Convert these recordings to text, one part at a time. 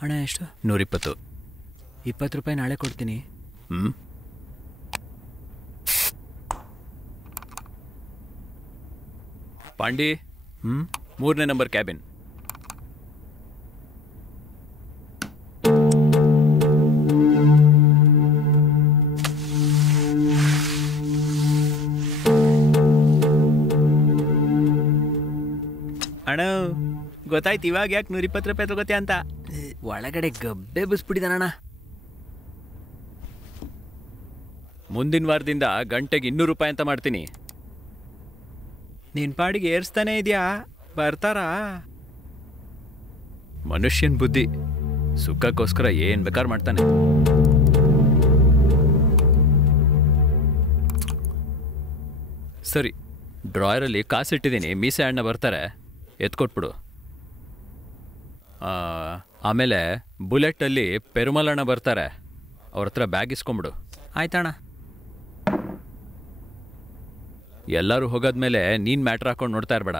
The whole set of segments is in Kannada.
ಅಣ್ಣ ಎಷ್ಟು? 120. 20 ರೂಪಾಯಿ ನಾಳೆ ಕೊಡ್ತೀನಿ. ಪಾಂಡಿ, 3ನೇ ನಂಬರ್ ಕ್ಯಾಬಿನ್. ಅಣ್ಣ ಗೊತ್ತಾಯ್ತು ಇವಾಗ ಯಾಕೆ 120 ರೂಪಾಯಿ ತಗೋತೀಯ ಅಂತ. ಒಳಗಡೆ ಗಬ್ಬೆ ಬಸ್ಬಿಟ್ಟಿದ್ದಾನಣ್ಣ. ಮುಂದಿನ ವಾರದಿಂದ ಗಂಟೆಗೆ 200 ರೂಪಾಯಿ ಅಂತ ಮಾಡ್ತೀನಿ. ನಿನ್ ಪಾಡಿಗೆ ಏರ್ಸ್ತಾನೆ ಇದೆಯಾ? ಬರ್ತಾರಾ? ಮನುಷ್ಯನ್ ಬುದ್ಧಿ ಸುಖಕ್ಕೋಸ್ಕರ ಏನ್ ಬೇಕಾದ್ರೂ ಮಾಡ್ತಾನೆ. ಸರಿ, ಡ್ರಾಯರಲ್ಲಿ ಕಾಸಿಟ್ಟಿದ್ದೀನಿ. ಮೀಸೆ ಅಣ್ಣ ಬರ್ತಾರೆ, ಎತ್ಕೊಟ್ಬಿಡು. ಆಮೇಲೆ ಬುಲೆಟಲ್ಲಿ ಪೆರುಮಲಣ್ಣ ಬರ್ತಾರೆ, ಅವ್ರ ಹತ್ರ ಬ್ಯಾಗ್ ಇಸ್ಕೊಂಬಿಡು. ಆಯ್ತಣ್ಣ. ಎಲ್ಲರೂ ಹೋಗೋದ್ಮೇಲೆ ನೀನು ಮ್ಯಾಟ್ರ್ ಹಾಕೊಂಡು ನೋಡ್ತಾ ಇರಬೇಡ.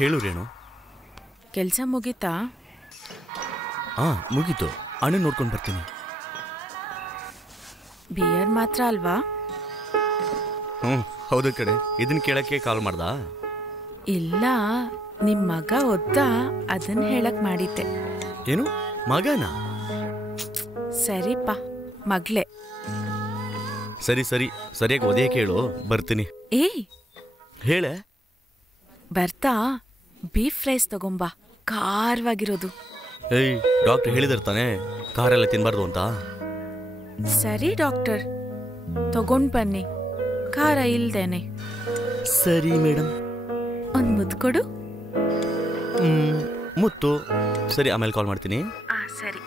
ಹೇಳು ರೇಣು. ಕೆಲಸ ಮುಗೀತಾ? ಮುಗೀತು. ಅಣ್ಣ ನೋಡ್ಕೊಂಡು ಬರ್ತೀನಿ. ಬಿಯರ್ ಮಾತ್ರ ಅಲ್ವಾ? ಹೌದು ಕಡೆ. ಇದನ್ನ ಕೇಳಕ್ಕೆ ಕಾಲ್ ಮಾಡ್ದಾ? ಇಲ್ಲ, ನಿಮ್ ಮಗ ಒದ್ದ, ಅದನ್ನ ಹೇಳಕ್ ಮಾಡಿದ್ದೆ. ಏನು ಮಗನಾ? ಸರಿಪ್ಪ, ಮಗ್ಲೆ. ಸರಿ ಸರಿ, ಸರಿಯಾಗಿ ಒದೆಯ ಕೇಳು, ಬರ್ತೀನಿ. ಏಯ್ ಹೇಳೆ. ಬರ್ತಾ ಬೀಫ್ ರೈಸ್ ತಗೊಂಬಾ, ಖಾರವಾಗಿರೋದು. ಏಯ್, ಡಾಕ್ಟರ್ ಹೇಳಿದಿರ್ತಾನೆ ಕಾರೆಲ್ಲ ತಿನ್ಬಾರ್ದು ಅಂತ. ಸರಿ ಡಾಕ್ಟರ್, ತಗೊಂಡ್ ಬನ್ನಿ, ಖಾರ ಇಲ್ದೇನೆ. ಸರಿ ಮೇಡಮ್. ಒಂದ್ ಮುದ್ದು ಕೊಡು. ಮುತ್ತು. ಸರಿ, ಆಮೇಲೆ ಕಾಲ್ ಮಾಡ್ತೀನಿ. ಸರಿ.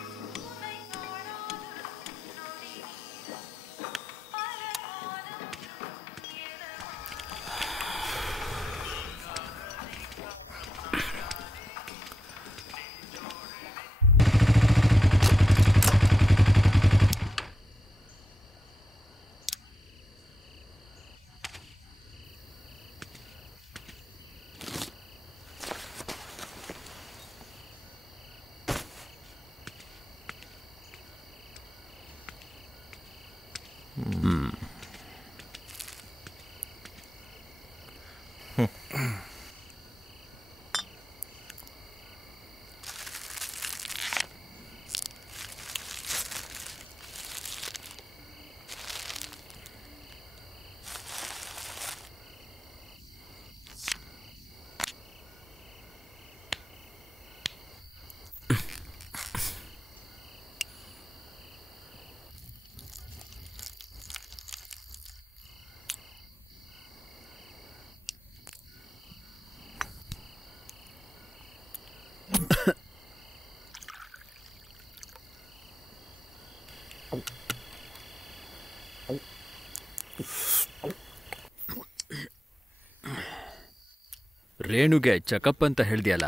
ರೇಣುಗೆ ಚೆಕಪ್ ಅಂತ ಹೇಳ್ದಿಯಲ್ಲ,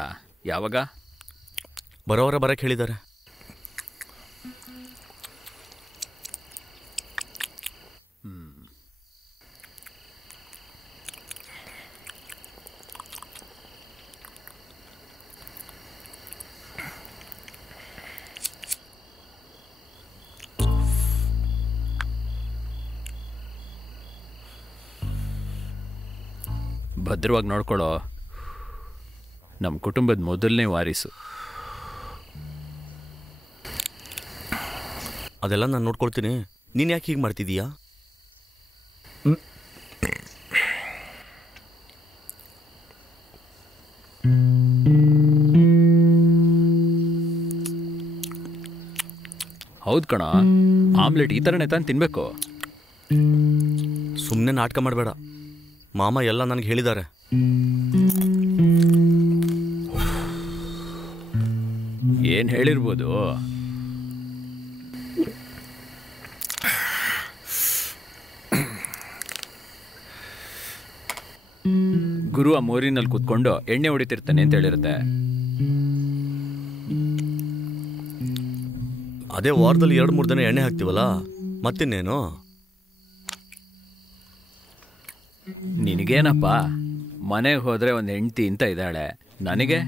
ಯಾವಾಗ? ಬರೋವರ ಬರಕ್ಕೆ ಹೇಳಿದ್ದಾರೆ. ಭದ್ರವಾಗಿ ನೋಡ್ಕೊಳ್ಳೋ. ನಮ್ಮ ಕುಟುಂಬದ ಮೊದಲನೇ ವಾರಿಸು. ಅದೆಲ್ಲ ನಾನು ನೋಡ್ಕೊಳ್ತೀನಿ. ನೀನು ಯಾಕೆ ಹೀಗೆ ಮಾಡ್ತಿದ್ದೀಯಾ? ಹೌದು ಕಣ, ಆಮ್ಲೆಟ್ ಈ ಥರನೇ ತಾನು ತಿನ್ಬೇಕು. ಸುಮ್ಮನೆ ನಾಟಕ ಮಾಡಬೇಡ. ಮಾಮ ಎಲ್ಲ ನನಗೆ ಹೇಳಿದ್ದಾರೆ. ಏನು ಹೇಳಿರ್ಬೋದು? ಗುರು ಆ ಮೋರಿನಲ್ಲಿ ಕೂತ್ಕೊಂಡು ಎಣ್ಣೆ ಹೊಡಿತಿರ್ತಾನೆ ಅಂತ ಹೇಳಿರುತ್ತೆ. ಅದೇ ವಾರದಲ್ಲಿ 2-3 ದಿನ ಎಣ್ಣೆ ಹಾಕ್ತೀವಲ್ಲ, ಮತ್ತಿನ್ನೇನು? ನಿನಗೇನಪ್ಪ, ಮನೆಗೆ ಹೋದ್ರೆ ಒಂದು ಹೆಂಡ್ತಿ ಅಂತ ಇದ್ದಾಳೆ. ನನಗೆ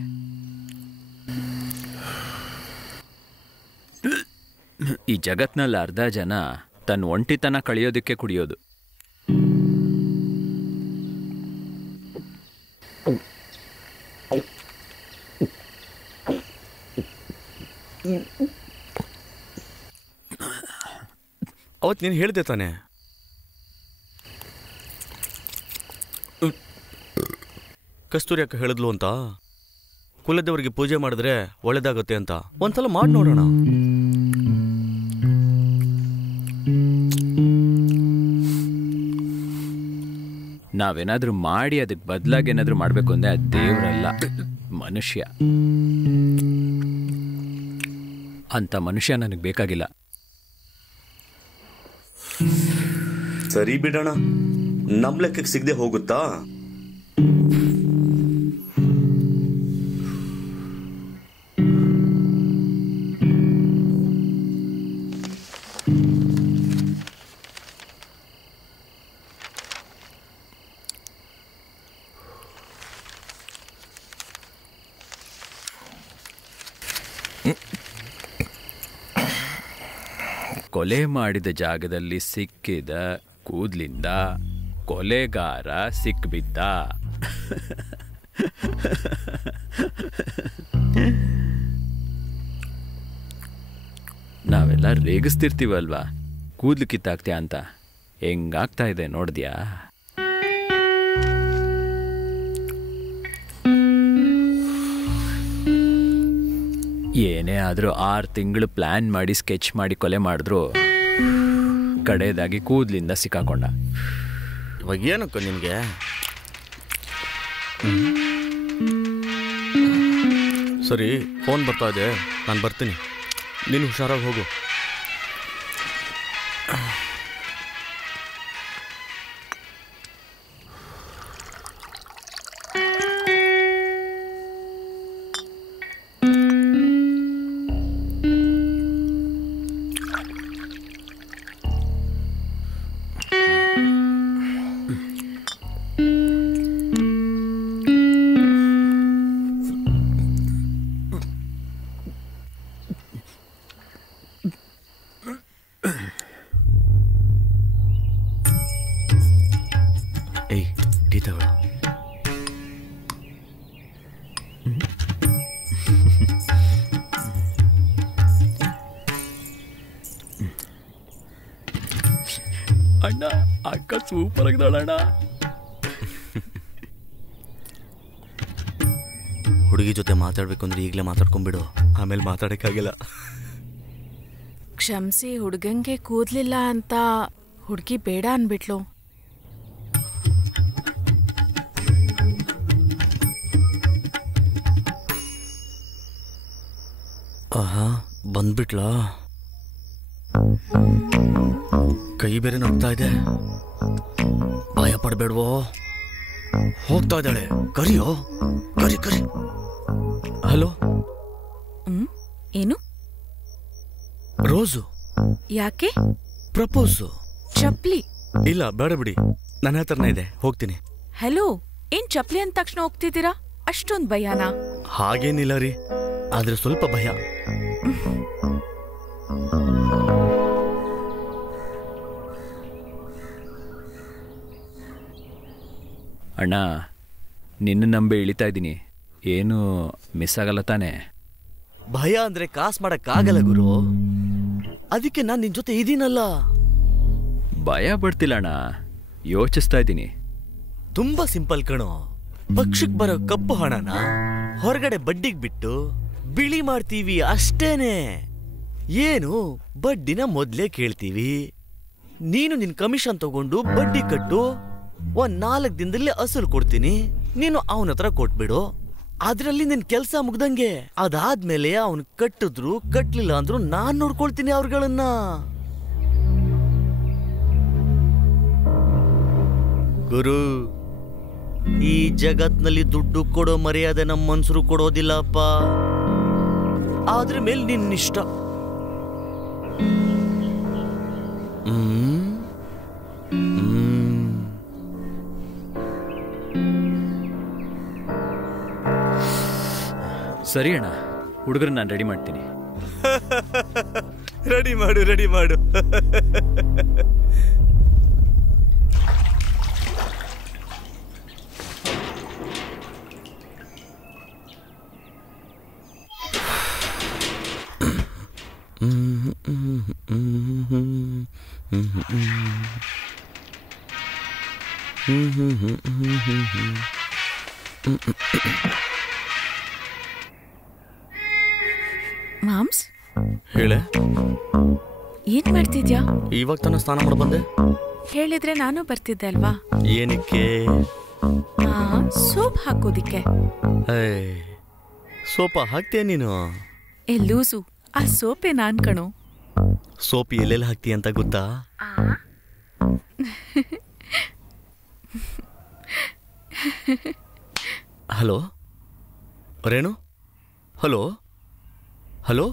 ಈ ಜಗತ್ನಲ್ಲಿ ಅರ್ಧ ಜನ ತನ್ನ ಒಂಟಿತನ ಕಳೆಯೋದಕ್ಕೆ ಕುಡಿಯೋದು. ಅವತ್ತು ನೀನು ಹೇಳಿದೆ ತಾನೆ, ಕಸ್ತೂರಿ ಅಕ್ಕ ಹೇಳಿದ್ಲು ಅಂತ, ಕುಲದೇವರಿಗೆ ಪೂಜೆ ಮಾಡಿದ್ರೆ ಒಳ್ಳೇದಾಗುತ್ತೆ ಅಂತ. ಒಂದ್ಸಲ ಮಾಡಿ ನೋಡೋಣ. ನಾವೇನಾದ್ರೂ ಮಾಡಿ ಅದಕ್ಕೆ ಬದಲಾಗಿ ಏನಾದ್ರೂ ಮಾಡಬೇಕು ಅಂದರೆ ಅದು ದೇವರಲ್ಲ, ಮನುಷ್ಯ. ಅಂತ ಮನುಷ್ಯ ನನಗೆ ಬೇಕಾಗಿಲ್ಲ. ಸರಿ ಬಿಡೋಣ, ನಮ್ಮ ಲೆಕ್ಕಕ್ಕೆ ಸಿಗದೆ ಹೋಗುತ್ತಾ? ಕೊಲೆ ಮಾಡಿದ ಜಾಗದಲ್ಲಿ ಸಿಕ್ಕಿದ ಕೂದಲಿಂದ ಕೊಲೆಗಾರ ಸಿಕ್ಬಿದ್ದ. ನಾವೆಲ್ಲ ರೇಗಿಸ್ತಿರ್ತೀವಲ್ವಾ, ಕೂದಲು ಕಿತ್ತಾಕ್ತ್ಯಾ ಅಂತ. ಹೆಂಗಾಗ್ತಾ ಇದೆ ನೋಡಿದ್ಯಾ? ಏನೇ ಆದರೂ 6 ತಿಂಗಳು ಪ್ಲ್ಯಾನ್ ಮಾಡಿ ಸ್ಕೆಚ್ ಮಾಡಿ ಕೊಲೆ ಮಾಡಿದ್ರು ಕಡೆಯದಾಗಿ ಕೂದಲಿಂದ ಸಿಕ್ಕಾಕೊಂಡ. ಇವಾಗ ಏನಕ್ಕ ನಿನಗೆ? ಸರಿ, ಫೋನ್ ಬರ್ತಾ ಇದೆ, ನಾನು ಬರ್ತೀನಿ. ನೀನು ಹುಷಾರಾಗಿ ಹೋಗು. ಏಯ್, ಟೀ ತಗೊಳ್ಳು. ಅಣ್ಣ, ಅಕ್ಕ ಸೂಪರ್ ಆಗಿದ್ದಾಳಣ್ಣ. ಹುಡುಗಿ ಜೊತೆ ಮಾತಾಡ್ಬೇಕು ಅಂದ್ರೆ ಈಗಲೇ ಮಾತಾಡ್ಕೊಂಡ್ಬಿಡು, ಆಮೇಲೆ ಮಾತಾಡಕ್ಕಾಗಿಲ್ಲ. ಕ್ಷಮಿಸಿ, ಹುಡುಗಂಗೆ ಕೂದ್ಲಿಲ್ಲ ಅಂತ ಹುಡುಗಿ ಬೇಡ ಅನ್ಬಿಟ್ಲು. ಆಹಾ, ಬಂದ್ಬಿಟ್ಲಾ? ಕೈ ಬೇರೆ ನಗ್ತಾ ಇದೆ. ಭಯ ಪಡ್ಬೇಡ್ವೋ, ಹೋಗ್ತಾ ಇದ್ದಾಳೆ. ಕರಿಯೋ, ಕರಿ ಕರಿ. ಹಲೋ. ಏನು? ರೋಸು. ಯಾಕೆ? ಪ್ರಪೋಸು. ಚಪ್ಲಿ? ಇಲ್ಲ, ಬೇಡ ಬಿಡಿ, ನನ್ನ ಹತ್ರನೇ ಇದೆ, ಹೋಗ್ತೀನಿ. ಹಲೋ, ಏನ್ ಚಪ್ಲಿ ಅಂದ ತಕ್ಷಣ ಹೋಗ್ತಿದ್ದೀರಾ? ಅಷ್ಟೊಂದು ಭಯನಾ? ಹಾಗೇನಿಲ್ಲ ರೀ, ಆದ್ರೆ ಸ್ವಲ್ಪ ಭಯ. ಅಣ್ಣ, ನಿನ್ನ ನಂಬಿ ಇಳಿತಾ ಇದ್ದೀನಿ, ಏನು ಮಿಸ್ ಆಗಲ್ಲ ತಾನೆ? ಭಯ ಅಂದ್ರೆ ಕಾಸು ಮಾಡಕ್ಕಾಗಲ್ಲ ಗುರು, ಅದಕ್ಕೆ ನಾನು ನಿನ್ ಜೊತೆ ಇದೀನಲ್ಲ. ಭಯ ಪಡ್ತಿಲ್ಲ ಅಣ್ಣ, ಯೋಚಿಸ್ತಾ ಇದ್ದೀನಿ. ತುಂಬಾ ಸಿಂಪಲ್ ಕಣೋ. ಪಕ್ಷಕ್ಕೆ ಬರೋ ಕಪ್ಪು ಹಣನ ಹೊರಗಡೆ ಬಡ್ಡಿಗೆ ಬಿಟ್ಟು ಬಿಳಿ ಮಾಡ್ತೀವಿ ಅಷ್ಟೇನೆ. ಏನು, ಬಡ್ಡಿನ ಮೊದ್ಲೇ ಕೇಳ್ತೀವಿ. ನೀನು ನಿನ್ ಕಮಿಷನ್ ತಗೊಂಡು ಬಡ್ಡಿ ಕಟ್ಟು, 1-4 ದಿನದಲ್ಲಿ ಅಸಲು ಕೊಡ್ತೀನಿ, ನೀನು ಅವನ ಹತ್ರ ಕೊಟ್ಬಿಡು. ಅದ್ರಲ್ಲಿ ನಿನ್ ಕೆಲ್ಸ ಮುಗ್ದಂಗೆ. ಅದಾದ್ಮೇಲೆ ಅವನ್ ಕಟ್ಟಿದ್ರು ಕಟ್ಲಿಲ್ಲ ಅಂದ್ರು ನಾನ್ ನೋಡ್ಕೊಳ್ತೀನಿ ಅವ್ರಗಳನ್ನ. ಗುರು, ಈ ಜಗತ್ನಲ್ಲಿ ದುಡ್ಡು ಕೊಡೋ ಮರ್ಯಾದೆ ನಮ್ಮ ಮನ್ಸರು ಕೊಡೋದಿಲ್ಲಪ್ಪ. ಆದ್ರ ಮೇಲೆ ನಿನ್ನಿಷ್ಟ. ಸರಿ ಅಣ್ಣ, ಹುಡುಗರು ನಾನು ರೆಡಿ ಮಾಡ್ತೀನಿ. ರೆಡಿ ಮಾಡು, ರೆಡಿ ಮಾಡು. ಮಾಮ್ಸ್, ಹೇಳೆ. ಏನ್ ಮಾಡ್ತಿದ್ಯಾ? ಇವಾಗ ತಾನ ಸ್ನಾನ ಮಾಡಿ ಬಂದೆ. ಹೇಳಿದ್ರೆ ನಾನು ಬರ್ತಿದ್ದೆ ಅಲ್ವಾ? ಏನಕ್ಕೆ? ಸೋಪ್ ಹಾಕೋದಿಕ್ಕೆ. ಸೋಪ ಹಾಕ್ತೀಯ ನೀನು? ಲೂಸು, ಆ ಸೋಪೆ ನಾನ್ ಕಣೋ. ಸೋಪಿ ಎಲ್ಲೆಲ್ಲಿ ಹಾಕ್ತೀಯ ಅಂತ ಗೊತ್ತಾ? ಹಲೋ ರೇಣು, ಹಲೋ ಹಲೋ.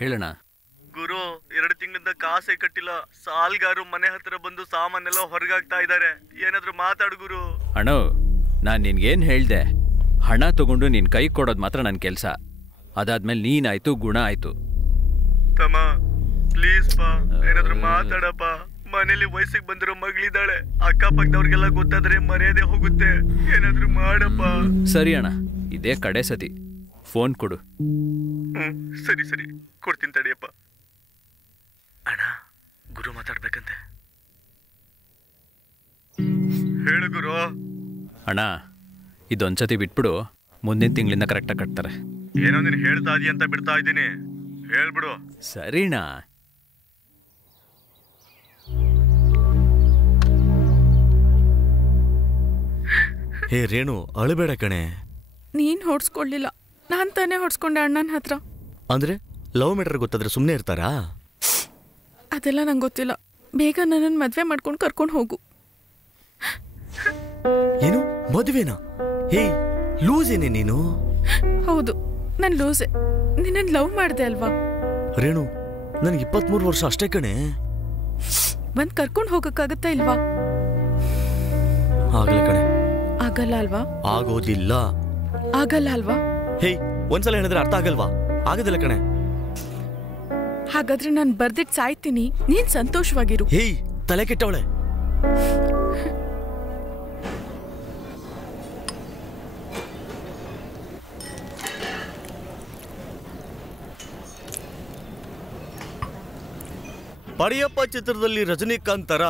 ಹೇಳೋಣ. ಗುರು, 2 ತಿಂಗಳಿಂದ ಕಾಸೇ ಕಟ್ಟಿಲ್ಲ. ಸಾಲ್ಗಾರು ಮನೆ ಹತ್ರ ಬಂದು ಸಾಮಾನೆಲ್ಲ ಹೊರಗಾಗ್ತಾ ಇದ್ದಾರೆ. ಏನಾದ್ರೂ ಮಾತಾಡು ಗುರು. ಅಣ್ಣೋ, ನಾನು ನಿನ್ಗೇನು ಹೇಳ್ದೆ, ಹಣ ತಗೊಂಡು ನಿನ್ ಕೈ ಕೊಡೋದು ಮಾತ್ರ ನನ್ನ ಕೆಲಸ. ಅದಾದ್ಮೇಲೆ ನೀನಾಯ್ತು, ಗುಣ ಆಯ್ತು. ತಮ್ಮ ಪ್ಲೀಸ್ ಪಾ, ಏನಾದ್ರೂ ಮಾತಾಡಪ್ಪ. ಮನೇಲಿ ವಯಸ್ಸಿಗೆ ಬಂದಿರೋ ಮಗಳಿದ್ದಾಳೆ. ಅಕ್ಕಪಕ್ಕದವ್ರಿಗೆಲ್ಲ ಗೊತ್ತಾದ್ರೆ ಮರ್ಯಾದೆ ಹೋಗುತ್ತೆ. ಏನಾದ್ರೂ ಮಾಡಪ್ಪ. ಸರಿ ಅಣ್ಣ, ಇದೇ ಕಡೆ ಸತಿ. ಫೋನ್ ಕೊಡು. ಸರಿ ಸರಿ, ಕೊಡ್ತೀನಿ ತಡಿಯಪ್ಪ. ಅಣ್ಣ, ಗುರು ಮಾತಾಡ್ಬೇಕಂತೆ. ಹೇಳು ಗುರು. ಅಣ್ಣ, ಇದೊಂದ್ಸತಿ ಬಿಟ್ಬಿಡು, ಮುಂದಿನ ತಿಂಗಳಿಂದ ಕರೆಕ್ಟಾಗಿ ಕಟ್ತಾರೆ. ಏನೋ ನೀನು ಹೇಳ್ತಾ ಇದೀಯ ಅಂತ ಬಿಡ್ತಾ ಇದ್ದೀನಿ, ಹೇಳ್ಬಿಡು. ಸರಿನಾ? ಹೇ ರೇಣು, ಅಳಬೇಡ ಕಣೆ. ನೀನ್ ಹೊಡ್ಸ್ಕೊಳ್ಲಿಲ್ಲ, ನಾನ್ ತಾನೇ ಹೊಡ್ಸ್ಕೊಂಡೆ ಅಣ್ಣನ ಹತ್ರ. ಅಂದ್ರೆ ಲವ್ ಮ್ಯಾಟರ್ ಗೊತ್ತಾದ್ರೆ ಸುಮ್ಮನೆ ಇರ್ತಾರಾ? ಅದೆಲ್ಲ ನಂಗೆ ಗೊತ್ತಿಲ್ಲ. ಬೇಗ ನನ್ನನ್ನು ಮದ್ವೆ ಮಾಡ್ಕೊಂಡು ಕರ್ಕೊಂಡು ಹೋಗು. ಏನು ಮದುವೆನಾ? ಹೇ ಲೂಸ್ ಏನೇ ನೀನು? ಹೌದು, ನಾನು ಲೂಸೆ. ನಿನ್ನನ್ನು ಲವ್ ಮಾಡಿದೆ ಅಲ್ವಾ? ರೇಣು, ನನಗೆ 23 ವರ್ಷ ಅಷ್ಟೇ ಕಣೆ. ಬಂದ್ ಕರ್ಕೊಂಡು ಹೋಗಕ್ಕಾಗತ್ತಾ ಇಲ್ವಾ? ಆಗಲ್ಲ ಕಣೆ. ಆಗಲ್ಲ ಅಲ್ವಾ? ಆಗೋದಿಲ್ಲ. ಆಗಲ್ಲ ಅಲ್ವಾ? ಹೇ, ಒಂದ್ಸಲ ಹೇಳಿದ್ರೆ ಅರ್ಥ ಆಗಲ್ವಾ? ಆಗೋದಿಲ್ಲ ಕಣೆ. ಹಾಗಾದ್ರೆ ನಾನು ಬರ್ದಿಟ್ ಸಾಯ್ತೀನಿ, ನೀನ್ ಸಂತೋಷವಾಗಿರು. ಹೇ, ತಲೆ ಕೆಟ್ಟವಳೆ. ಪಡಿಯಪ್ಪ ಚಿತ್ರದಲ್ಲಿ ರಜನಿಕಾಂತ್ ತರ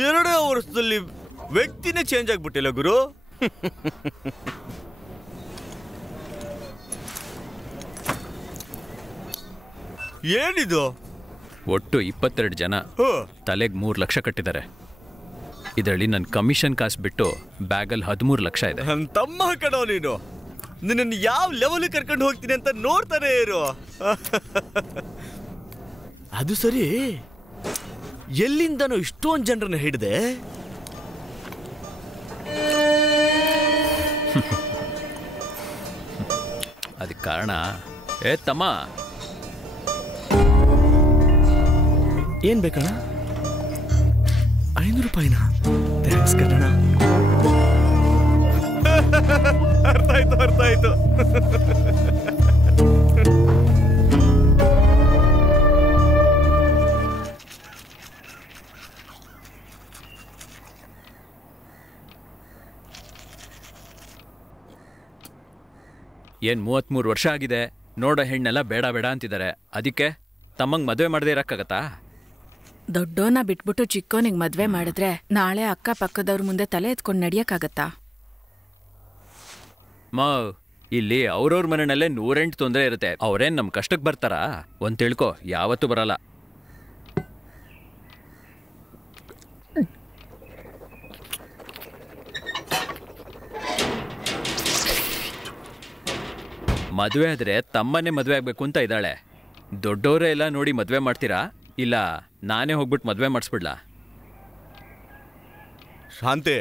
2 ವರ್ಷದಲ್ಲಿ ವ್ಯಕ್ತಿನೇ ಚೇಂಜ್ ಆಗ್ಬಿಟ್ಟಿಲ್ಲ ಗುರು. ಏನಿದು? ಒಟ್ಟು 22 ಜನ ತಲೆಗೆ 3 ಲಕ್ಷ ಕಟ್ಟಿದ್ದಾರೆ. ಇದರಲ್ಲಿ ನನ್ನ ಕಮಿಷನ್ ಕಾಸು ಬಿಟ್ಟು ಬ್ಯಾಗಲ್ಲಿ 13 ಲಕ್ಷ ಇದೆ. ನನ್ನ ತಮ್ಮ ಕಣೋ ನೀನು. ನಿನ್ನನ್ನು ಯಾವ ಲೆವೆಲ್ ಕರ್ಕೊಂಡು ಹೋಗ್ತೀನಿ ಅಂತ ನೋಡ್ತಾನೆ ಇರು. ಅದು ಸರಿ, ಎಲ್ಲಿಂದನೋ ಇಷ್ಟೊಂದು ಜನರನ್ನ ಹಿಡಿದೆ? ಅದಕ್ಕೆ ಕಾರಣ ತಮ್ಮ. ಏನ್ ಬೇಕಣ್ಣ? 500 ರೂಪಾಯಿನಾ? ಥ್ಯಾಂಕ್ಸ್ ಕಣಣ್ಣ. ಅರ್ಥ ಆಯ್ತು, ಅರ್ಥ ಆಯ್ತು. ಏನ್ 33 ವರ್ಷ ಆಗಿದೆ, ನೋಡೋ ಹೆಣ್ಣೆಲ್ಲ ಬೇಡ ಬೇಡ ಅಂತಿದ್ದಾರೆ. ಅದಕ್ಕೆ ತಮ್ಮಂಗೆ ಮದುವೆ ಮಾಡದೇ ಇರೋಕ್ಕಾಗತ್ತಾ? ದೊಡ್ಡೋನ ಬಿಟ್ಬಿಟ್ಟು ಚಿಕ್ಕೋನಿಗೆ ಮದ್ವೆ ಮಾಡಿದ್ರೆ ನಾಳೆ ಅಕ್ಕಪಕ್ಕದವ್ರ ಮುಂದೆ ತಲೆ ಎತ್ಕೊಂಡು ನಡಿಯಕ್ಕಾಗತ್ತಾ? ಇಲ್ಲಿ ಅವ್ರವ್ರ ಮನೆಯಲ್ಲೇ 108 ತೊಂದರೆ ಇರುತ್ತೆ. ಅವ್ರೇನ್ ನಮ್ ಕಷ್ಟಕ್ಕೆ ಬರ್ತಾರಾ? ಒಂದ್ ತಿಳ್ಕೊ, ಯಾವತ್ತೂ ಬರಲ್ಲ. ಮದುವೆ ಆದ್ರೆ ತಮ್ಮನ್ನೇ ಮದುವೆ ಆಗ್ಬೇಕು ಅಂತ ಇದ್ದಾಳೆ. ದೊಡ್ಡವರೇ ಎಲ್ಲ ನೋಡಿ ಮದುವೆ ಮಾಡ್ತೀರಾ, ಇಲ್ಲ ನಾನೇ ಹೋಗ್ಬಿಟ್ಟು ಮದುವೆ ಮಾಡಿಸ್ಬಿಡ್ಲಾ? ಶಾಂತಿ,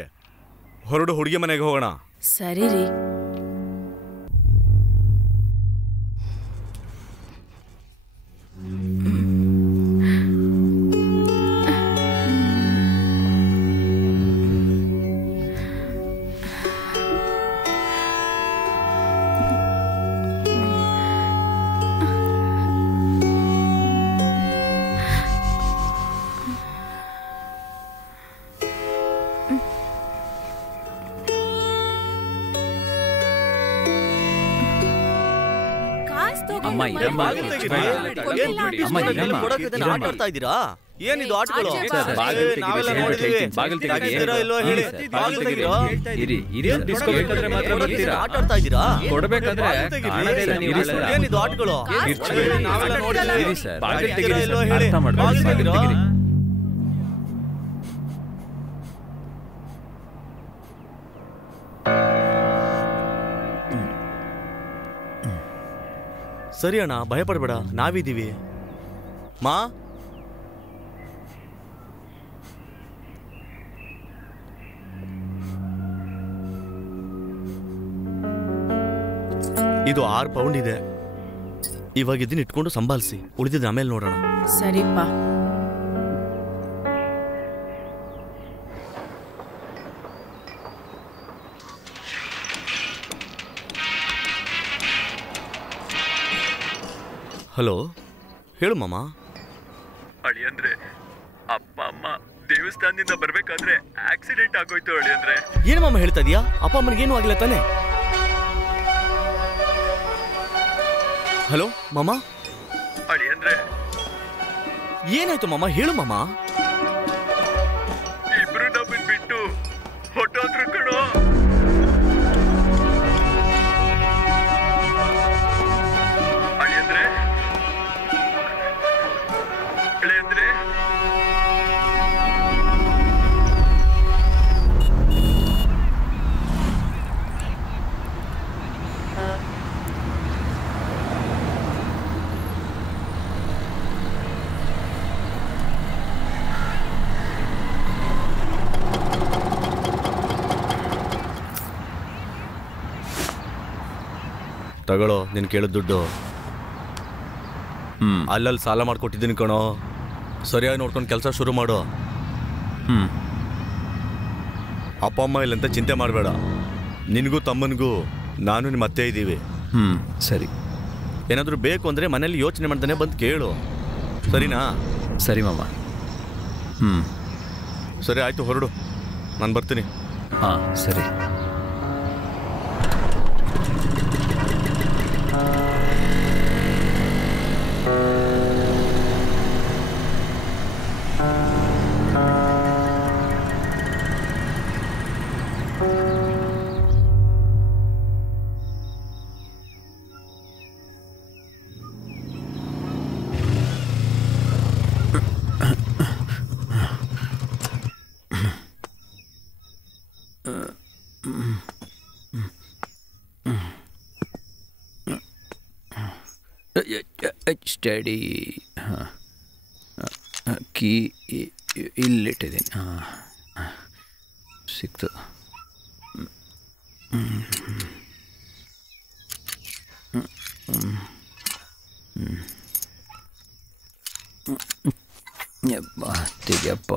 ಹೊರಡು, ಹುಡುಗಿ ಮನೆಗೆ ಹೋಗೋಣ. ಸರಿ ರೀ. ಏನಿದು ಆಟಗಳು? ಏನಿದು ಆಟಗಳು? ಸರಿ ಅಣ್ಣ, ಭಯಪಡಬೇಡ, ನಾವಿದ್ದೀವಿ. ಮಾ, ಇದು 6 ಪೌಂಡ್ ಇದೆ. ಇವಾಗ ಇದನ್ನ ಇಟ್ಕೊಂಡು ಸಂಭಾಲಿಸಿ, ಉಳಿದಿದ್ದು ಆಮೇಲೆ ನೋಡೋಣ. ಸರಿಪ್ಪ. ಹಲೋ, ಹೇಳು ಮಾಮ. ಅಳಿಯಂದ್ರೆ ಅಪ್ಪ ಅಮ್ಮ ದೇವಸ್ಥಾನದಿಂದ ಬರ್ಬೇಕಾದ್ರೆ ಆಕ್ಸಿಡೆಂಟ್ ಆಗೋಯ್ತು ಅಳಿಯಂದ್ರೆ. ಏನು ಮಾಮ ಹೇಳ್ತಾ ಇದೀಯಾ? ಅಪ್ಪ ಅಮ್ಮನಿಗೇನು ಆಗಿಲ್ಲ ತಾನೆ? ಹಲೋ ಮಾಮ. ಅಳಿಯಂದ್ರೆ ಏನಾಯ್ತು ಮಾಮ? ಹೇಳು ಮಾಮ. ಇಬ್ರು ನಮ್ಮನ್ ಬಿಟ್ಟು ಹೊಟ್ಟೋದ್ರು ಕಣೋ. ಅಳಿಯಂದ್ರೆ ಅಳಿಯಂದ್ರೆ ತಗೊಳ್ಳೋ, ನೀನು ಕೇಳಿದ ದುಡ್ಡು. ಅಲ್ಲಲ್ಲಿ ಸಾಲ ಮಾಡಿಕೊಟ್ಟಿದ್ದೀನಿ ಕಣೋ. ಸರಿಯಾಗಿ ನೋಡ್ಕೊಂಡು ಕೆಲಸ ಶುರು ಮಾಡು. ಅಪ್ಪ ಅಮ್ಮ ಇಲ್ಲಂತ ಚಿಂತೆ ಮಾಡಬೇಡ. ನಿನಗೂ ತಮ್ಮನಿಗೂ ನಾನು ನಿಮ್ಮ ಅತ್ತೆ ಇದ್ದೀವಿ. ಸರಿ. ಏನಾದರೂ ಬೇಕು ಅಂದರೆ ಮನೇಲಿ ಯೋಚನೆ ಮಾಡ್ತಾನೆ ಬಂದು ಕೇಳು, ಸರಿನಾ? ಸರಿ ಮಾಮ. ಸರಿ ಆಯಿತು, ಹೊರಡು, ನಾನು ಬರ್ತೀನಿ. ಹಾಂ ಸರಿ. ಸ್ಟಡಿ. ಕೀ ಇಲ್ಲಿಟ್ಟಿದ್ದೀನಿ. ಸಿಕ್ತು. ತೆಗೆಯಪ್ಪ.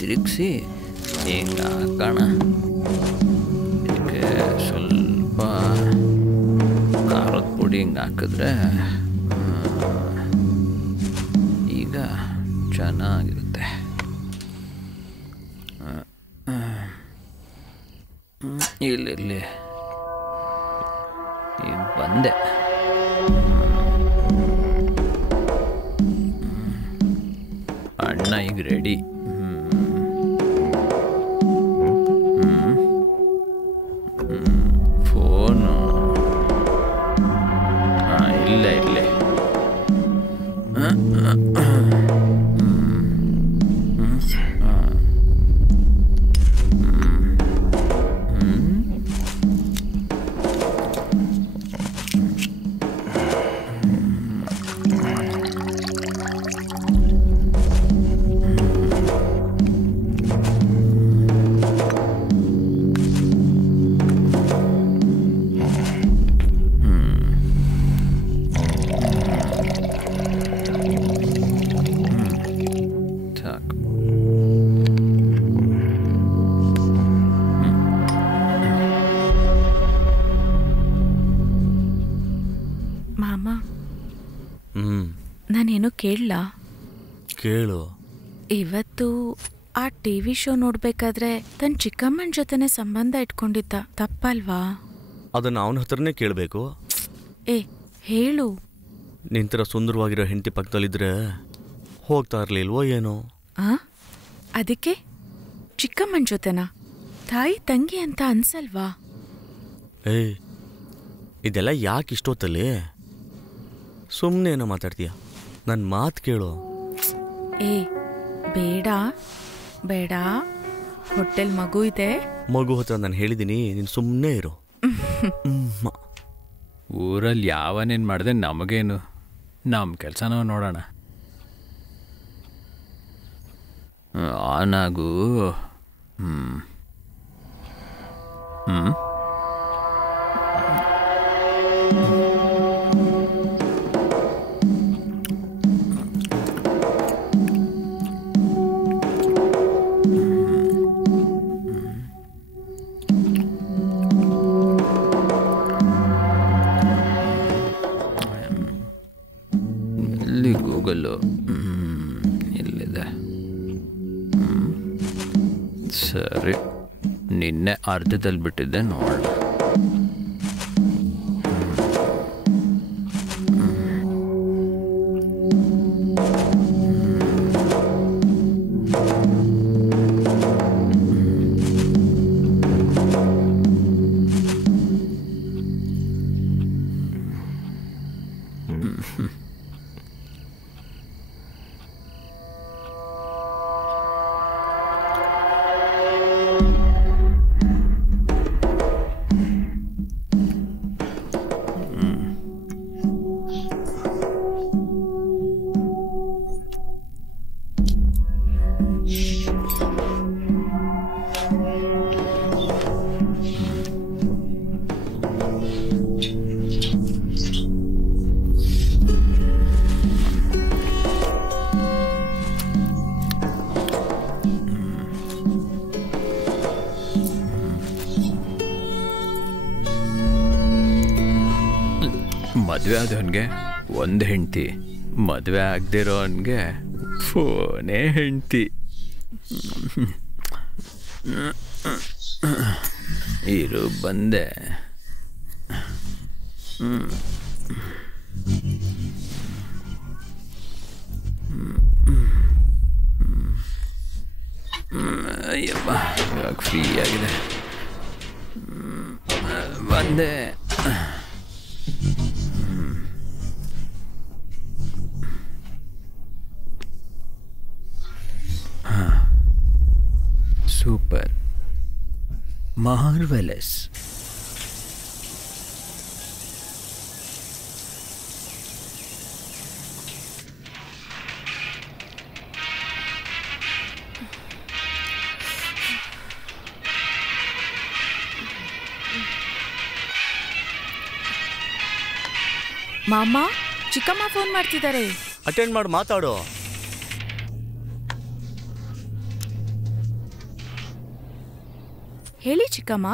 ತಿರುಗಿಸಿ ಹಿಂಗೆ ಹಾಕೋಣ. ಇದಕ್ಕೆ ಸ್ವಲ್ಪ ಖಾರದ ಪುಡಿ ಹಿಂಗೆ ಹಾಕಿದ್ರೆ ಈಗ ಚೆನ್ನಾಗಿರುತ್ತೆ. ಇಲ್ಲಿ ಈಗ ಬಂದೆ. ಅಣ್ಣ ಈಗ ರೆಡಿ. ಫೋನು ಇಲ್ಲೇ ನಾನೇನು ಕೇಳಲಾ? ಕೇಳು. ಇವತ್ತು ಆ ಟಿವಿ ಶೋ ನೋಡ್ಬೇಕಾದ್ರೆ ತನ್ನ ಚಿಕ್ಕಮ್ಮನ ಜೊತೆನೆ ಸಂಬಂಧ ಇಟ್ಕೊಂಡಿದ್ದ, ತಪ್ಪಲ್ವಾ? ಅದನ್ನ ಅವನ ಹತ್ರನೇ ಕೇಳಬೇಕು. ಹೇಳು. ನಿಂತರ ಸುಂದರವಾಗಿರೋ ಹೆಂಡತಿ ಪಕ್ಕದಲ್ಲಿದ್ರೆ ಹೋಗ್ತಾ ಇರ್ಲಿಲ್ವೋ ಏನೋ? ಅದಕ್ಕೆ ಚಿಕ್ಕಮ್ಮನ ಜೊತೆನಾ? ತಾಯಿ ತಂಗಿ ಅಂತ ಅನ್ಸಲ್ವಾ? ಇದೆಲ್ಲ ಯಾಕೆ ಇಷ್ಟೊತ್ತಲ್ಲಿ? ಸುಮ್ಮನೆ ಏನೋ ಮಾತಾಡ್ತೀಯ? ನನ್ನ ಮಾತು ಕೇಳು. ಬೇಡ ಬೇಡ, ಹೊಟ್ಟೆಲ್ ಮಗು ಇದೆ. ಮಗು ಹತ್ರ ನಾನು ಹೇಳಿದ್ದೀನಿ, ನೀನು ಸುಮ್ಮನೆ ಇರು. ಊರಲ್ಲಿ ಯಾವನೇನು ಮಾಡಿದೆ ನಮಗೇನು, ನಮ್ಮ ಕೆಲಸ ನಾವು ನೋಡೋಣ. ಆನಾಗು. ಗೂಗಲ್ಲು ಎಲ್ಲಿದೆ? ಸರಿ, ನಿನ್ನೆ ಅರ್ಧದಲ್ಲಿ ಬಿಟ್ಟಿದ್ದೆ, ನೋಡೋಣ. ಮದುವೆ ಆದವನ್ಗೆ ಒಂದು ಹೆಂಡ್ತಿ, ಮದುವೆ ಆಗದಿರೋನ್ಗೆ ಫೋನೇ ಹೆಂಡ್ತಿ. ಇರು ಬಂದೆ. ಅಯ್ಯಪ್ಪ ಇವಾಗ ಫ್ರೀ ಆಗಿದೆ. ಬಂದೆ. Super, marvellous. ಮಾಮ, ಚಿಕ್ಕಮ್ಮ ಫೋನ್ ಮಾಡ್ತಿದ್ದಾರೆ. ಅಟೆಂಡ್ ಮಾಡಿ ಮಾತಾಡು. ಹೇಳಿ ಚಿಕ್ಕಮ್ಮ.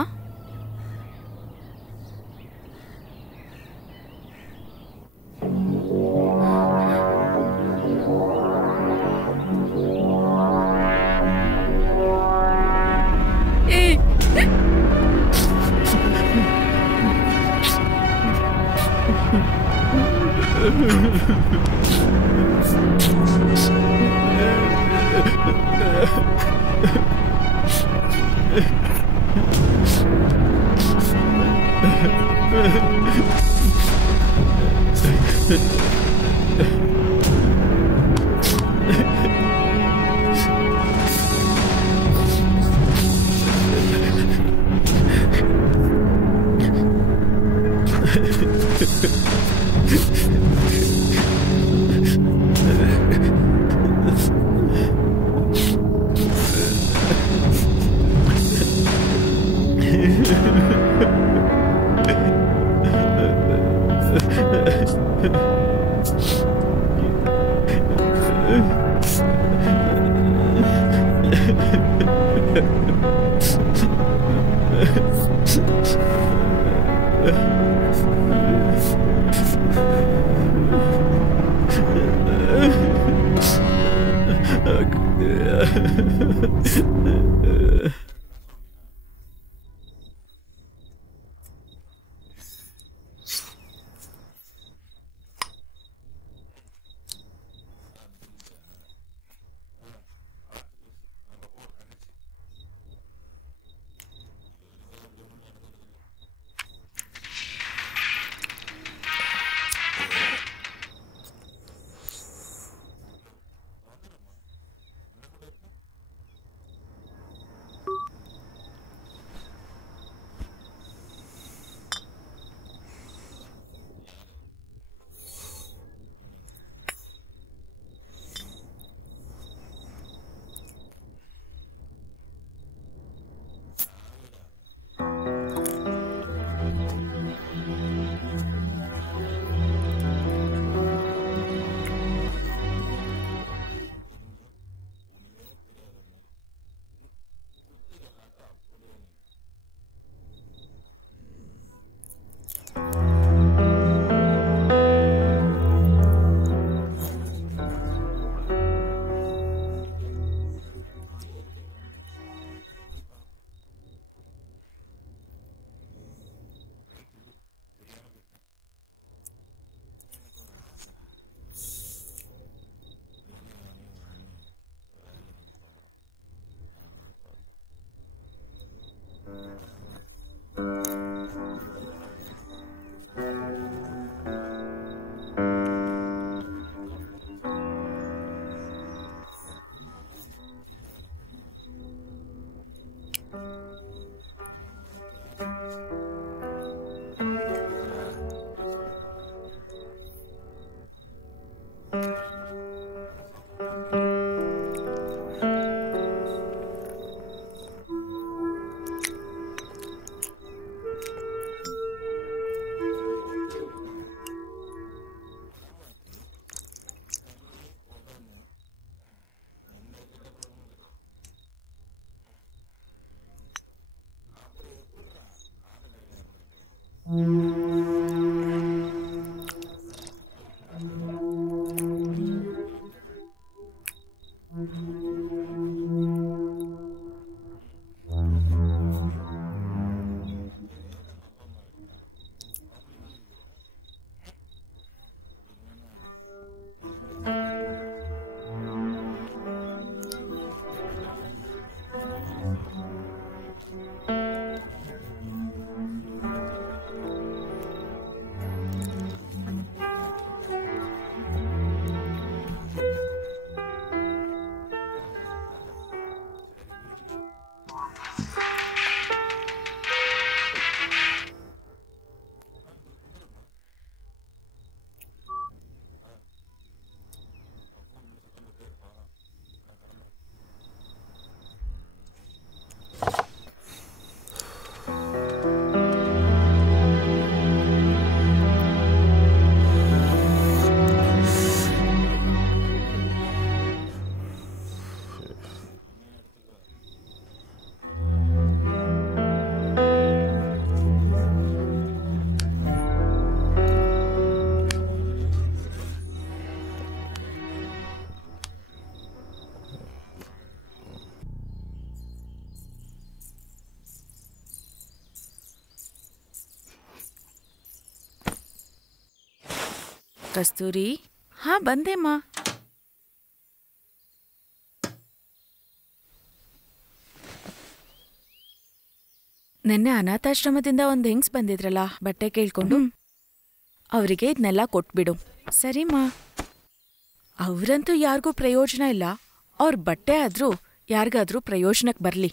ಕಸ್ತೂರಿ, ಹಾ ಬಂದೆಮ್ಮ. ನಿನ್ನೆ ಅನಾಥಾಶ್ರಮದಿಂದ ಒಂದು ಹೆಂಗ್ಸ್ ಬಂದಿದ್ರಲ್ಲ ಬಟ್ಟೆ ಕೇಳ್ಕೊಂಡು, ಅವರಿಗೆ ಇದನ್ನೆಲ್ಲ ಕೊಟ್ಬಿಡು. ಸರಿಮಾ. ಅವ್ರಂತೂ ಯಾರಿಗೂ ಪ್ರಯೋಜನ ಇಲ್ಲ, ಅವ್ರ ಬಟ್ಟೆ ಆದ್ರೂ ಯಾರಿಗಾದ್ರೂ ಪ್ರಯೋಜನಕ್ಕೆ ಬರಲಿ.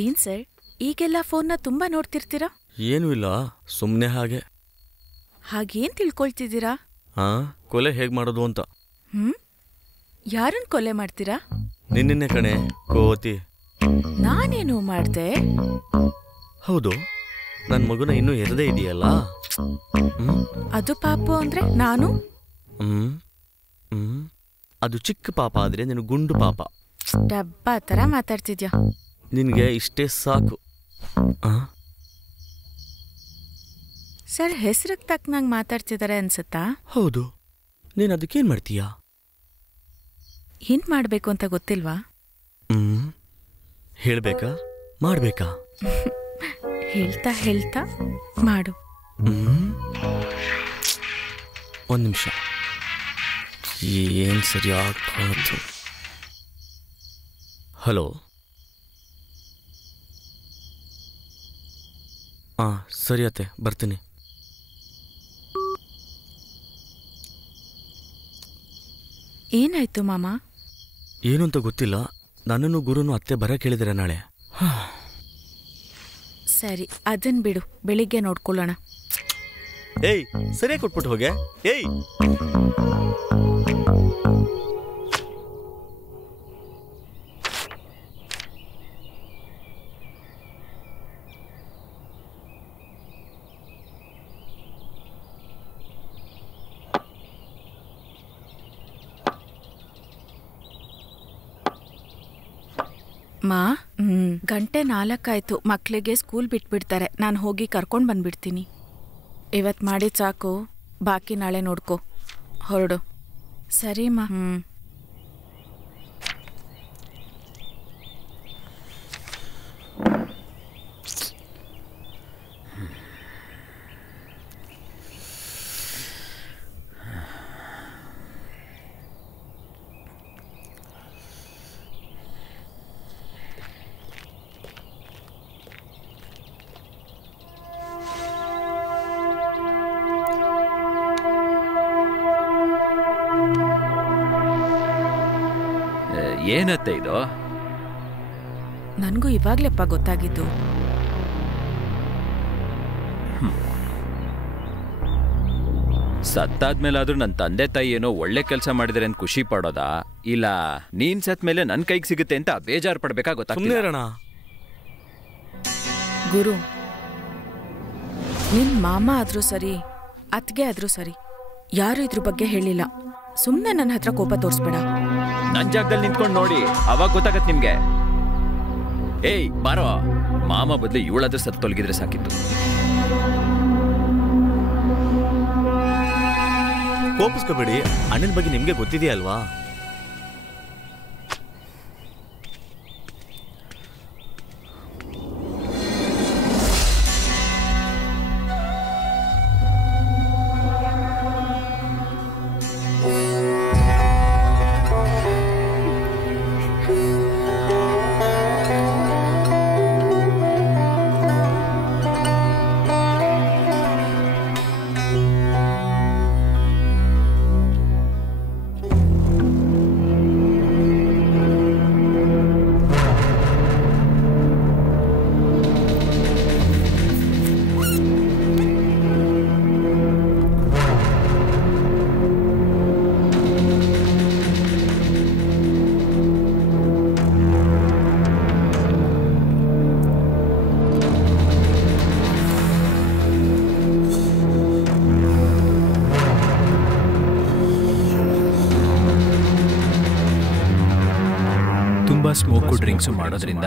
ಏನ್ ಸರ್, ಈಗೆಲ್ಲ ಫೋನ್ನ ತುಂಬಾ ನೋಡ್ತಿರ್ತೀರಾ? ಏನೂ ಇಲ್ಲ, ಸುಮ್ಮನೆ ಹಾಗೆ. ಹಾಗೇನ್ ತಿಳ್ಕೊಳ್ತಿದ್ದೀರಾ? ಹಾ, ಕೊಲೆ ಹೇಗ್ ಮಾಡೋದು ಅಂತ. ಯಾರನ್ ಕೊಲೆ ಮಾಡ್ತೀರಾ? ನಿನ್ನೆ ಕಣೆ, ಕೋತಿ. ನಾನೇನು ಮಾಡ್ದೆ? ಹೌದು, ನನ್ ಮಗುನ ಇನ್ನೂ ಎರದೇ ಇದೆಯಲ್ಲ. ಅದು ಪಾಪು ಅಂದ್ರೆ ನಾನು? ಅದು ಚಿಕ್ಕ ಪಾಪ ಆದ್ರೆ ನೀನು ಗುಂಡು ಪಾಪ. ಡಬ್ಬಾ ತರ ಮಾತಾಡ್ತಿದ್ಯಾ. ನಿನ್ಗೆ ಇಷ್ಟೇ ಸಾಕು. ಸರ್, ಹೆಸರಿಗೆ ತಕ್ಕನಂಗ್ ಮಾತಾಡ್ತಿದಾರೆ ಅನ್ಸುತ್ತಾ? ಹೌದು. ನೀನ್ ಅದಕ್ಕೇನ್ ಮಾಡ್ತೀಯಾ? ಏನ್ ಮಾಡ್ಬೇಕು ಅಂತ ಗೊತ್ತಿಲ್ವಾ? ಹೇಳ್ಬೇಕಾ ಮಾಡ್ಬೇಕಾ? ಹೇಳ್ತಾ ಹೇಳ್ತಾ ಮಾಡು. ಒಂದ್ ನಿಮಿಷ. ಏನ್ ಸರಿಯಾಗಿ ಕಾಣುತ್ತೆ. ಹಲೋ. ಸರಿ ಅತ್ತೆ, ಬರ್ತೀನಿ. ಏನಾಯ್ತು ಮಾಮ? ಏನು ಅಂತ ಗೊತ್ತಿಲ್ಲ. ನನ್ನನ್ನು ಗುರುನು ಅತ್ತೆ ಬರ ಕೇಳಿದರೆ ನಾಳೆ. ಸರಿ, ಅದನ್ ಬಿಡು, ಬೆಳಿಗ್ಗೆ ನೋಡ್ಕೊಳ್ಳೋಣ. ಏಯ್, ಸರಿಯಾಗಿ ಕೊಟ್ಬಿಟ್ಟು ಹೋಗೆ. ಏಯ್, ಮಾ, 4:00 ಮಕ್ಳಿಗೆ ಸ್ಕೂಲ್ ಬಿಟ್ಬಿಡ್ತಾರೆ. ನಾನು ಹೋಗಿ ಕರ್ಕೊಂಡು ಬಂದ್ಬಿಡ್ತೀನಿ. ಇವತ್ತು ಮಾಡಿದ್ ಸಾಕು, ಬಾಕಿ ನಾಳೆ ನೋಡ್ಕೊ. ಹೊರಡು. ಸರಿ ಮಾ. ಏನತ್ತೆ ಇದು? ನನಗೂ ಇವಾಗ್ಲೆಪ್ಪ ಗೊತ್ತಾಗಿದ್ದು. ಸತ್ತಾದ್ಮೇಲಾದ್ರೂ ನನ್ನ ತಂದೆ ತಾಯಿ ಏನೋ ಒಳ್ಳೆ ಕೆಲಸ ಮಾಡಿದರೆ ಅಂತ ಖುಷಿ ಪಡೋದಾ, ಇಲ್ಲ ನೀನ್ ಸತ್ ಮೇಲೆ ನನ್ನ ಕೈಗೆ ಸಿಗುತ್ತೆ ಅಂತ ಬೇಜಾರು ಪಡ್ಬೇಕಾ ಗೊತ್ತಾಗ್ತಿಲ್ಲ. ಗುರು, ನಿನ್ ಮಾಮ ಆದ್ರೂ ಸರಿ, ಅತ್ಗೆ ಆದ್ರೂ ಸರಿ, ಯಾರು ಇದ್ರ ಬಗ್ಗೆ ಹೇಳಿಲ್ಲ. ಸುಮ್ನೆ ನನ್ನ ಹತ್ರ ಕೋಪ ತೋರಿಸ್ಬೇಡ. ನನ್ ಜಾಗದಲ್ಲಿ ನಿಂತ್ಕೊಂಡು ನೋಡಿ, ಅವಾಗ ಗೊತ್ತಾಗತ್ ನಿಮ್ಗೆ. ಏಯ್ ಬಾರೋ, ಮಾಮ ಬದಲು ಇವಳಾದ್ರೂ ಸತ್ತು ತೊಲಗಿದ್ರೆ ಸಾಕಿತ್ತು. ಕೋಪಿಸ್ಕೋಬೇಡಿ, ಅಣ್ಣನ ಬಗ್ಗೆ ನಿಮ್ಗೆ ಗೊತ್ತಿದೆಯಲ್ವಾ? ಸ್ಮೋಕು ಡ್ರಿಂಕ್ಸು ಮಾಡೋದ್ರಿಂದ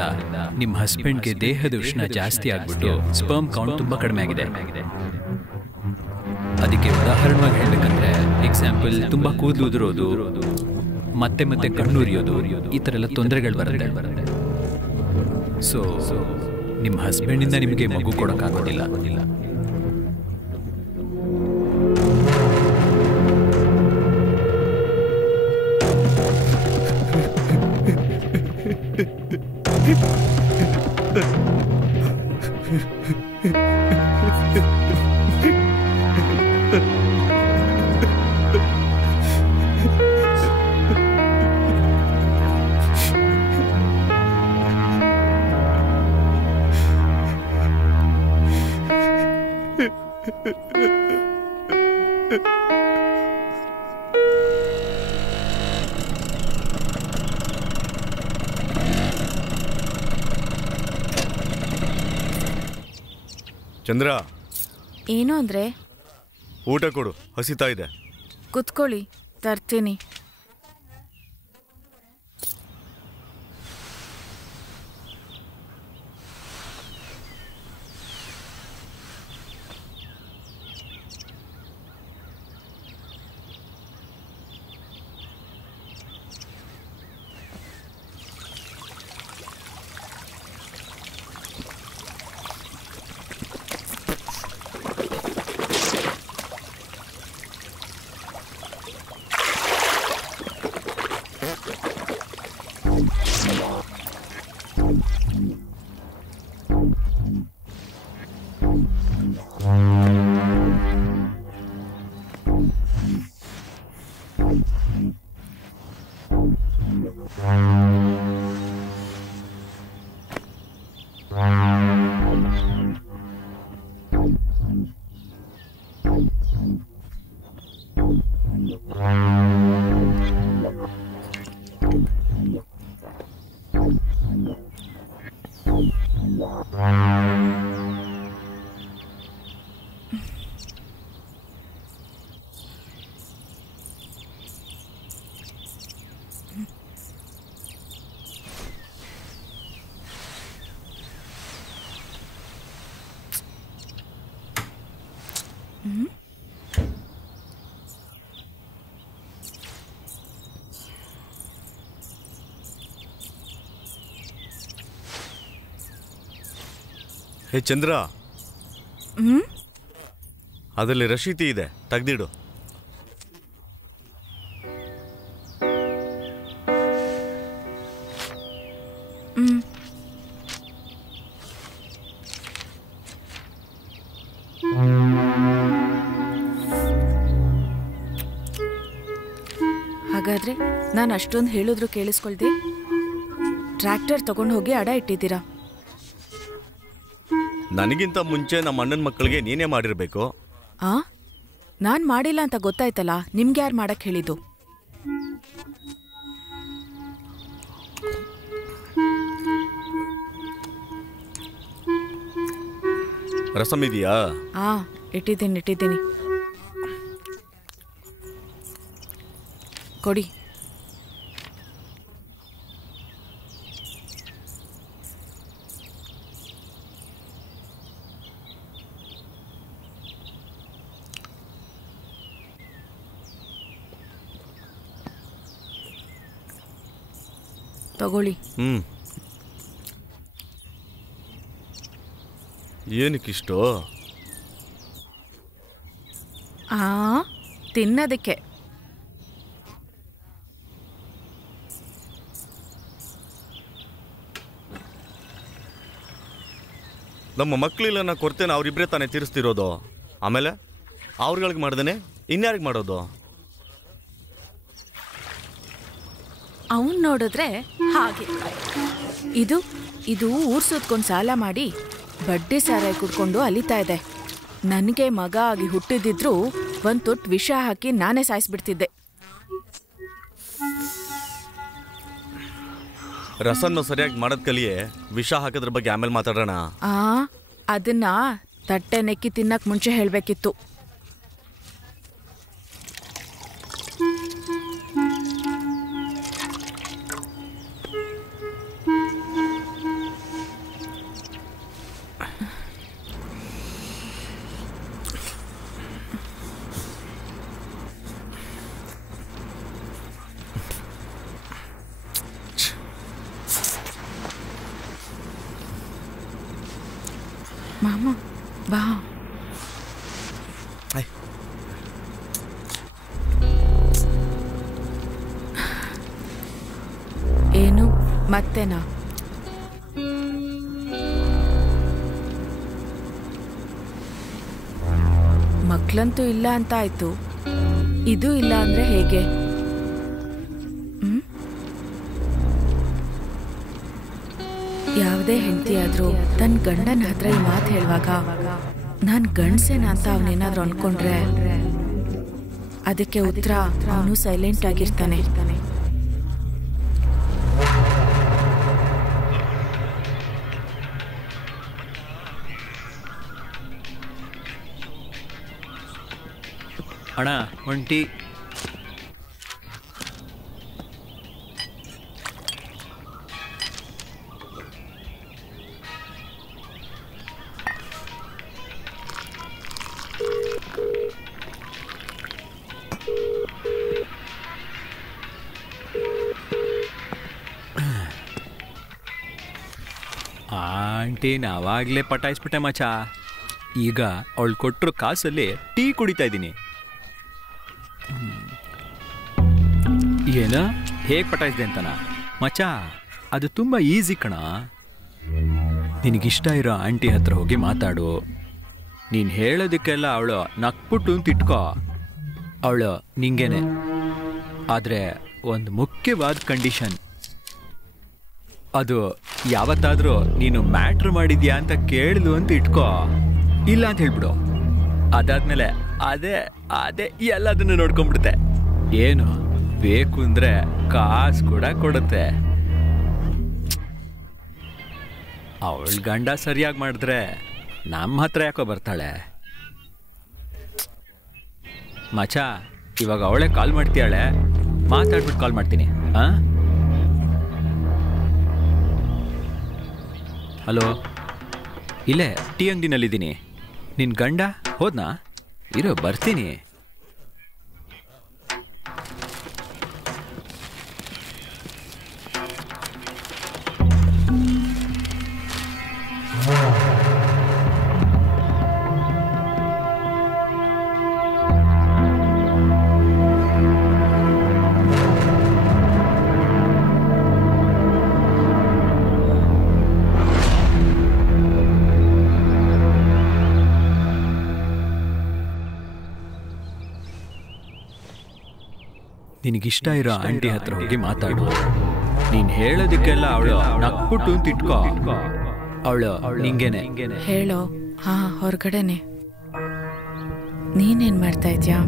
ನಿಮ್ಮ ಹಸ್ಬೆಂಡ್ಗೆ ದೇಹದ ಉಷ್ಣ ಜಾಸ್ತಿ ಆಗ್ಬಿಟ್ಟು ಸ್ಪರ್ಮ್ ಕೌಂಟ್ ತುಂಬ ಕಡಿಮೆ ಆಗಿದೆ. ಅದಕ್ಕೆ ಉದಾಹರಣವಾಗಿ ಹೇಳಬೇಕಂದ್ರೆ ಎಕ್ಸಾಂಪಲ್ ತುಂಬ ಕೂದಲು ಉದುರೋದು, ಮತ್ತೆ ಮತ್ತೆ ಕಣ್ಣುರಿಯೋದು, ಈ ಥರ ಎಲ್ಲ ತೊಂದರೆಗಳು ಬರುತ್ತೆ. ಸೊ ನಿಮ್ಮ ಹಸ್ಬೆಂಡಿಂದ ನಿಮಗೆ ಮಗು ಕೊಡೋಕ್ಕಾಗೋದಿಲ್ಲ. ಚಂದ್ರ, ಏನು ಅಂದ್ರೆ? ಊಟ ಕೊಡು, ಹಸಿತಾ ಇದೆ. ಕುತ್ಕೊಳ್ಳಿ, ತರ್ತೀನಿ. ಹೇ ಚಂದ್ರ, ಅದರಲ್ಲಿ ರಶೀತಿ ಇದೆ, ತೆಗ್ದಿಡು. ಹಾಗಾದ್ರೆ ನಾನು ಅಷ್ಟೊಂದು ಹೇಳಿದ್ರು ಕೇಳಿಸ್ಕೊಳ್ದೆ ಟ್ರ್ಯಾಕ್ಟರ್ ತಗೊಂಡು ಹೋಗಿ ಅಡ ಇಟ್ಟಿದ್ದೀರಾ? ನನಗಿಂತ ಮುಂಚೆ ನಮ್ಮ ಅಣ್ಣನ ಮಕ್ಕಳಿಗೆ ನೀನೇ ಮಾಡಿರ್ಬೇಕು. ನಾನ್ ಮಾಡಿಲ್ಲ ಅಂತ ಗೊತ್ತಾಯ್ತಲ್ಲ, ನಿಮ್ಗೆ ಯಾರು ಮಾಡಕ್ ಹೇಳಿದ್ದು? ರಸಂ ಇದೆಯಾ? ಇಟ್ಟಿದ್ದೀನಿ. ಕೊಡಿ. ತಗೊಳ್ಳಿ. ಏನಕ್ಕಿಷ್ಟು? ತಿನ್ನೋದಕ್ಕೆ. ನಮ್ಮ ಮಕ್ಕಳಿಲ್ಲ ಕೊರತೆನ ಅವರಿಬ್ಬರೇ ತಾನೇ ತೀರಿಸ್ತಿರೋದು. ಆಮೇಲೆ ಅವ್ರಗಳಿಗೆ ಮಾಡ್ದೇನೆ ಇನ್ಯಾರಿಗೆ ಮಾಡೋದು? ಅವನ್ ನೋಡಿದ್ರೆ ಹಾಗೆ. ಇದು ಊರ್ ಸುತ್ಕೊಂಡು ಸಾಲ ಮಾಡಿ ಬಡ್ಡಿ ಸಾರಾಯಿ ಕುಡ್ಕೊಂಡು ಅಲಿತಾ ಇದೆ. ನನಗೆ ಮಗ ಆಗಿ ಹುಟ್ಟಿದಿದ್ರು ಒಂದ್ ತೊಟ್ಟು ವಿಷ ಹಾಕಿ ನಾನೇ ಸಾಯಿಸ್ಬಿಡ್ತಿದ್ದೆ. ರಸನ್ನು ಸರಿಯಾಗಿ ಮಾಡೋದ್ ಕಲಿಯೇ, ವಿಷ ಹಾಕೋದ್ರ ಬಗ್ಗೆ ಆಮೇಲೆ ಮಾತಾಡೋಣ. ಅದನ್ನ ತಟ್ಟೆ ನೆಕ್ಕಿ ತಿನ್ನಕ್ ಮುಂಚೆ ಹೇಳ್ಬೇಕಿತ್ತು. ಮಾಮ ಬಾ. ಏನು ಮತ್ತೇನಾ? ಮಕ್ಳಂತೂ ಇಲ್ಲ ಅಂತ ಆಯ್ತು, ಇದು ಇಲ್ಲ ಅಂದ್ರೆ ಹೇಗೆ? ಯಾವುದೇ ಹೆಂಡತಿ ಆದ್ರೂ ತನ್ನ ಗಂಡನ ಹತ್ರ ಈ ಮಾತು ಹೇಳುವಾಗ ನಾನು ಗಂಡಸೇನ ಅಂತ ಅವನೇನಾದ್ರೂ ಅನ್ಕೊಂಡ್ರೆ ಅದಕ್ಕೆ ಉತ್ತರ ಅವನು ಸೈಲೆಂಟ್ ಆಗಿರ್ತಾನೆ. ಅಣ್ಣ ಒಂಟಿ ಆಂಟಿ ನಾವಾಗಲೇ ಪಟಾಯಿಸ್ಬಿಟ್ಟೆ ಮಚ. ಈಗ ಅವಳು ಕೊಟ್ಟರು ಕಾಸಲ್ಲಿ ಟೀ ಕುಡಿತಾ ಇದ್ದೀನಿ. ಏನ ಹೇಗೆ ಪಟಾಯಿಸಿದೆ ಅಂತನಾ ಮಚ? ಅದು ತುಂಬ ಈಸಿ ಕಣ. ನಿನಗಿಷ್ಟ ಇರೋ ಆಂಟಿ ಹತ್ರ ಹೋಗಿ ಮಾತಾಡು. ನೀನು ಹೇಳೋದಕ್ಕೆಲ್ಲ ಅವಳು ನಕ್ಬಿಟ್ಟು ಅಂತ ಇಟ್ಕೋ, ಅವಳು ನಿಂಗೇನೆ. ಆದರೆ ಒಂದು ಮುಖ್ಯವಾದ ಕಂಡೀಷನ್, ಅದು ಯಾವತ್ತಾದರೂ ನೀನು ಮ್ಯಾಟ್ರ್ ಮಾಡಿದ್ಯಾ ಅಂತ ಕೇಳಿದ್ಲು ಅಂತ ಇಟ್ಕೋ, ಇಲ್ಲ ಅಂತ ಹೇಳ್ಬಿಡು. ಅದಾದ್ಮೇಲೆ ಅದೇ ಅದೇ ಎಲ್ಲದನ್ನು ನೋಡ್ಕೊಂಡ್ಬಿಡುತ್ತೆ. ಏನು ಬೇಕು ಅಂದರೆ ಕಾಸು ಕೂಡ ಕೊಡುತ್ತೆ. ಅವಳ ಗಂಡ ಸರಿಯಾಗಿ ಮಾಡಿದ್ರೆ ನಮ್ಮ ಹತ್ರ ಯಾಕೋ ಬರ್ತಾಳೆ ಮಚ. ಇವಾಗ ಅವಳೇ ಕಾಲ್ ಮಾಡ್ತೀಯಾಳೆ, ಮಾತಾಡ್ಬಿಟ್ಟು ಕಾಲ್ ಮಾಡ್ತೀನಿ. ಹಲೋ, ಇಲ್ಲೇ ಟೀ ಅಂಗಡಿನಲ್ಲಿದ್ದೀನಿ. ನಿನ್ನ ಗಂಡ ಹೋದ್ನಾ? ಇರೋ ಬರ್ತೀನಿ. ನಿನಗಿಷ್ಟ ಇರೋ ಆಂಟಿ ಹತ್ರ ಹೋಗಿ ಮಾತಾಡು. ನೀನು ಹೇಳೋದಕ್ಕೆಲ್ಲ ಅವಳು ನಕ್ಬಿಟ್ಟು ಅಂತ ಇಟ್ಕೋ, ಅವಳು ನಿಂಗೇನೆ. ಹೇಳೋ. ಹಾ, ಹೊರಗಡೆನೆ. ನೀನೇನ್ ಮಾಡ್ತಾ ಇದ್ಯಾ?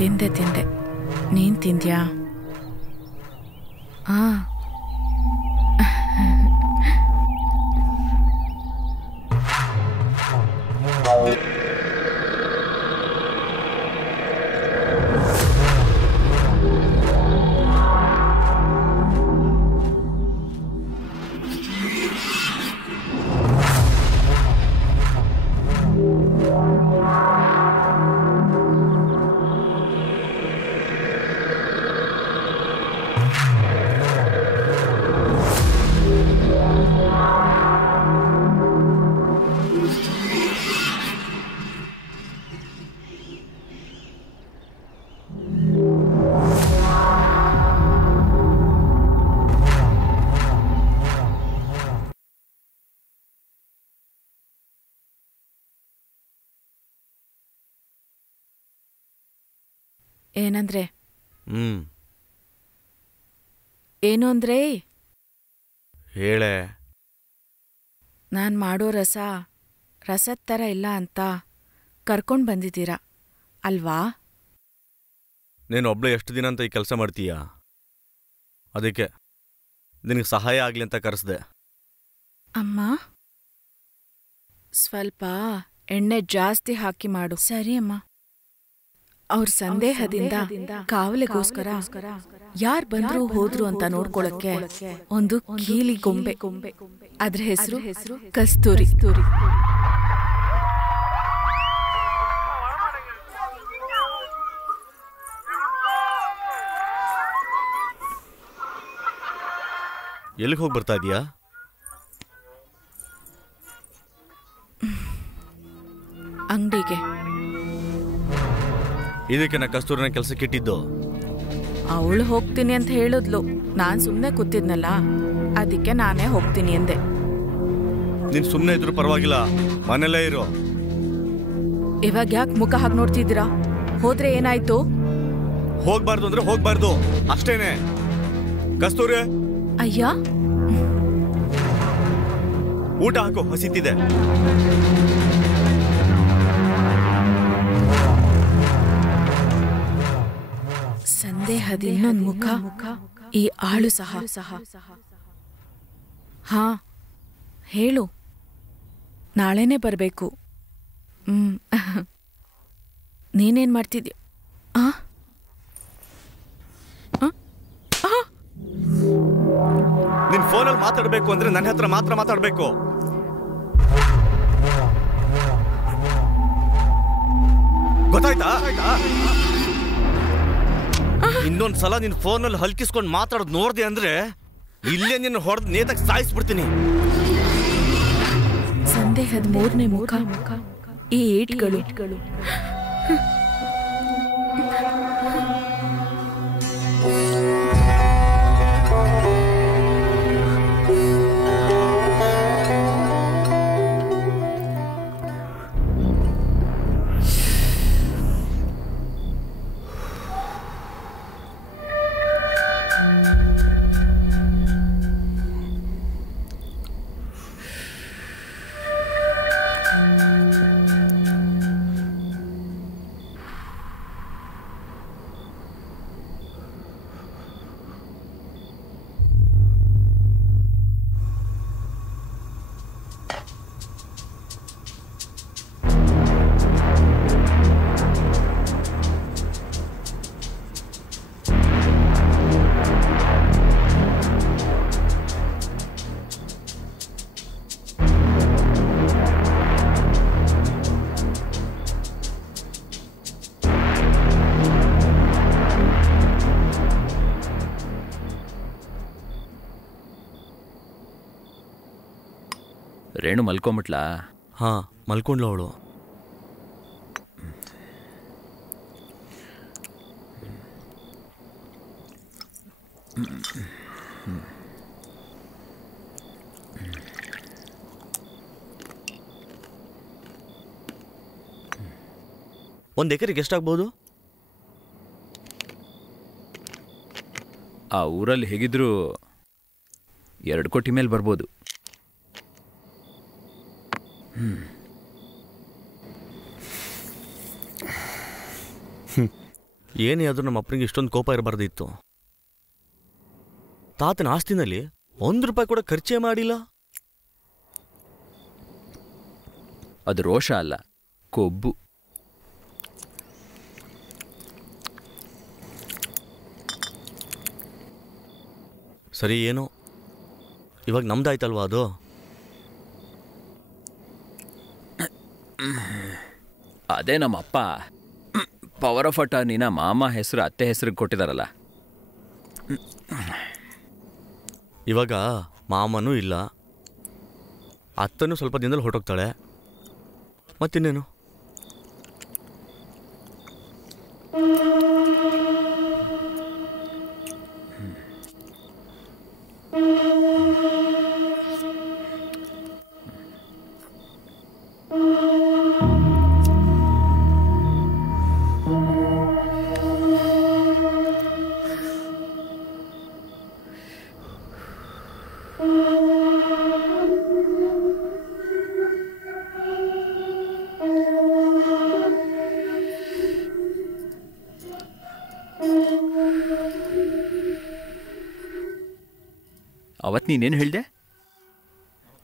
ತಿಂದೆ. ನೀನ್ ತಿಂದ್ಯಾ? ಹಾ. ಏನಂದ್ರೆ? ಏನು ಅಂದ್ರೆ? ಹೇಳೆ. ನಾನ್ ಮಾಡೋ ರಸದ ಥರ ಇಲ್ಲ ಅಂತ ಕರ್ಕೊಂಡ್ ಬಂದಿದ್ದೀರಾ ಅಲ್ವಾ? ನೀನು ಒಬ್ಳೆ ಎಷ್ಟು ದಿನ ಅಂತ ಈ ಕೆಲಸ ಮಾಡ್ತೀಯಾ? ಅದಕ್ಕೆ ನಿನಗೆ ಸಹಾಯ ಆಗಲಿ ಅಂತ ಕರೆಸ್ದೆ. ಅಮ್ಮ, ಸ್ವಲ್ಪ ಎಣ್ಣೆ ಜಾಸ್ತಿ ಹಾಕಿ ಮಾಡು. ಸರಿ ಅಮ್ಮ. ಅವ್ರ ಸಂದೇಹದಿಂದ ಕಾವಲಿಗೋಸ್ಕರ ಯಾರ್ ಬಂದ್ರು ಹೋದ್ರು ಅಂತ ನೋಡ್ಕೊಳಕ್ಕೆ ಒಂದು ಕೀಲಿ ಗೊಂಬೆ, ಅದ್ರ ಹೆಸರು ಕಸ್ತೂರಿ. ಎಲ್ಲಿಗೆ ಹೋಗಿ ಬರ್ತಾ ಇದೀಯಾ? ಅಂಗಡಿಗೆ. ಇದಕ್ಕೆ ನಾ ಕಸ್ತೂರಿನ ಕೆಲಸಕ್ಕೆ ಇಟ್ಟಿದ್ದು. ಅವಳು ಹೋಗ್ತೀನಿ ಅಂತ ಹೇಳಿದ್ಲು. ನಾನು ಸುಮ್ಮನೆ ಕೂತಿದ್ನಲ್ಲ, ಅದಕ್ಕೆ ನಾನೇ ಹೋಗ್ತೀನಿ ಎಂದೆ. ನೀನ್ ಸುಮ್ಮನೆ ಇದ್ರು ಪರವಾಗಿಲ್ಲ, ಮನೇಲೇ ಇರು. ಇವಾಗ ಯಾಕೆ ಮುಖ ಹಾಕಿ ನೋಡ್ತಿದ್ದೀರಾ? ಹೋದ್ರೆ ಏನಾಯ್ತು? ಹೋಗ್ಬಾರ್ದು ಅಂದ್ರೆ ಹೋಗ್ಬಾರ್ದು ಅಷ್ಟೇನೆ. ಕಸ್ತೂರಿ, ಅಯ್ಯ, ಊಟ ಹಾಕು, ಹಸಿತಿದೆ. ಸಂದೇಹದ ಇನ್ನೊಂದು ಮುಖ ಈ ಆಳು ಸಹ. ಹಾ ಹೇಳು, ನಾಳೆನೇ ಬರಬೇಕು. ನೀನೇನ್ ಮಾಡ್ತಿದ್ಯ? ನಿನ್ ಫೋನಲ್ಲಿ ಮಾತಾಡ್ಬೇಕು ಅಂದ್ರೆ ನನ್ನ ಹತ್ರ ಮಾತ್ರ ಮಾತಾಡ್ಬೇಕು. ಗೊತ್ತಾಯ್ತಾ? ಇನ್ನೊಂದ್ಸಲ ನಿನ್ ಫೋನಲ್ಲಿ ಹಲ್ಕಿಸ್ಕೊಂಡು ಮಾತಾಡೋದು ನೋಡ್ದೆ ಅಂದ್ರೆ ಇಲ್ಲೇ ನಿನ್ನ ಹೊಡೆದ್ ನೇತಾಗ ಸಾಯಿಸ್ಬಿಡ್ತೀನಿ. ಸಂದೇಹದ ಮೂರನೇ ಮುಖ ಈ ಏಟ್ಗಳು. ರೇಣು ಮಲ್ಕೊಂಬಿಟ್ಲಾ? ಹಾ, ಮಲ್ಕೊಂಡ್ಲು ಅವಳು. ಒಂದು ಎಕರೆಗೆ ಎಷ್ಟಾಗ್ಬೋದು? ಆ ಊರಲ್ಲಿ ಹೇಗಿದ್ರು 2 ಕೋಟಿ ಮೇಲೆ ಬರ್ಬೋದು. ಏನೇ ಆದ್ರೂ ನಮ್ಮ ಅಪ್ಪನಿಗೆ ಇಷ್ಟೊಂದು ಕೋಪ ಇರಬಾರ್ದಿತ್ತು. ತಾತನ ಆಸ್ತಿನಲ್ಲಿ 1 ರೂಪಾಯಿ ಕೂಡ ಖರ್ಚೇ ಮಾಡಿಲ್ಲ. ಅದು ರೋಷ ಅಲ್ಲ, ಕೊಬ್ಬು. ಸರಿ, ಏನೋ ಇವಾಗ ನಮ್ದಾಯ್ತಲ್ವಾ ಅದು. ಅದೇ ನಮ್ಮಪ್ಪ ಪವರ್ ಆಫ್ ಅಟಾರ್ನಿನ ಮಾಮ ಹೆಸರು ಅತ್ತೆ ಹೆಸರಿಗೆ ಕೊಟ್ಟಿದಾರಲ್ಲ. ಇವಾಗ ಮಾಮನೂ ಇಲ್ಲ, ಅತ್ತನೂ ಸ್ವಲ್ಪ ದಿನದಲ್ಲಿ ಹೊರಟೋಗ್ತಾಳೆ. ಮತ್ತಿನ್ನೇನು? ಅವತ್ತು ನೀನೇನು ಹೇಳಿದೆ?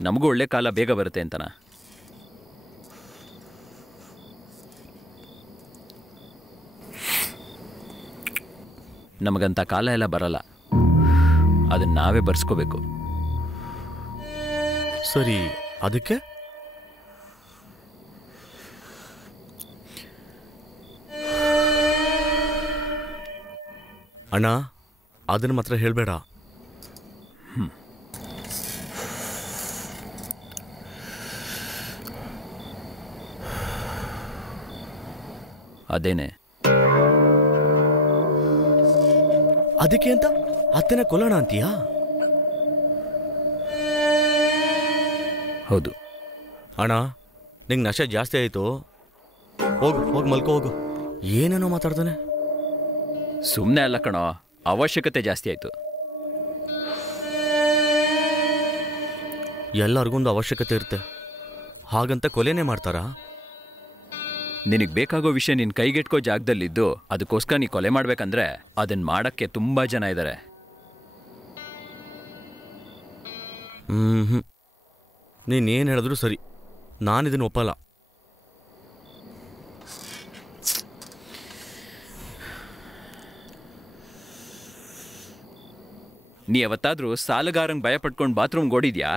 ನಮಗೂ ಒಳ್ಳೆ ಕಾಲ ಬೇಗ ಬರುತ್ತೆ ಅಂತನಾ? ನಮಗಂತ ಕಾಲ ಎಲ್ಲ ಬರಲ್ಲ, ಅದನ್ನ ನಾವೇ ಬರ್ಸ್ಕೋಬೇಕು. ಸರಿ, ಅದಕ್ಕೆ ಅಣ್ಣ ಅದನ್ನ ಮಾತ್ರ ಹೇಳಬೇಡ. ಅದೇನೆ. ಅದಕ್ಕೆ ಅಂತ ಅತ್ತೆನ ಕೊಲ್ಲೋಣ ಅಂತೀಯಾ? ಹೌದು. ಅಣ್ಣ, ನಿಂಗೆ ನಶೆ ಜಾಸ್ತಿ ಆಯಿತು. ಹೋಗಿ ಮಲ್ಕೋ ಹೋಗು. ಏನೇನೋ ಮಾತಾಡ್ತಾನೆ. ಸುಮ್ಮನೆ ಅಲ್ಲ ಕಣೋ, ಅವಶ್ಯಕತೆ ಜಾಸ್ತಿ ಆಯಿತು. ಎಲ್ಲರಿಗೊಂದು ಅವಶ್ಯಕತೆ ಇರುತ್ತೆ, ಹಾಗಂತ ಕೊಲೆನೇ ಮಾಡ್ತಾರಾ? ನಿನಗೆ ಬೇಕಾಗೋ ವಿಷಯ ನಿನ್ನ ಕೈಗೆಟ್ಕೋ ಜಾಗದಲ್ಲಿದ್ದು ಅದಕ್ಕೋಸ್ಕರ ನೀ ಕೊಲೆ ಮಾಡ್ಬೇಕಂದ್ರೆ ಅದನ್ನ ಮಾಡಕ್ಕೆ ತುಂಬಾ ಜನ ಇದ್ದಾರೆ. ನೀನೇನು ಹೇಳಿದ್ರು ಸರಿ, ನಾನಿದನ್ನು ಒಪ್ಪಲ್ಲ. ನೀ ಯಾವತ್ತಾದ್ರೂ ಸಾಲಗಾರಂಗ್ ಭಯ ಪಟ್ಕೊಂಡು ಬಾತ್ರೂಮ್ಗೆ ಓಡಿದ್ಯಾ?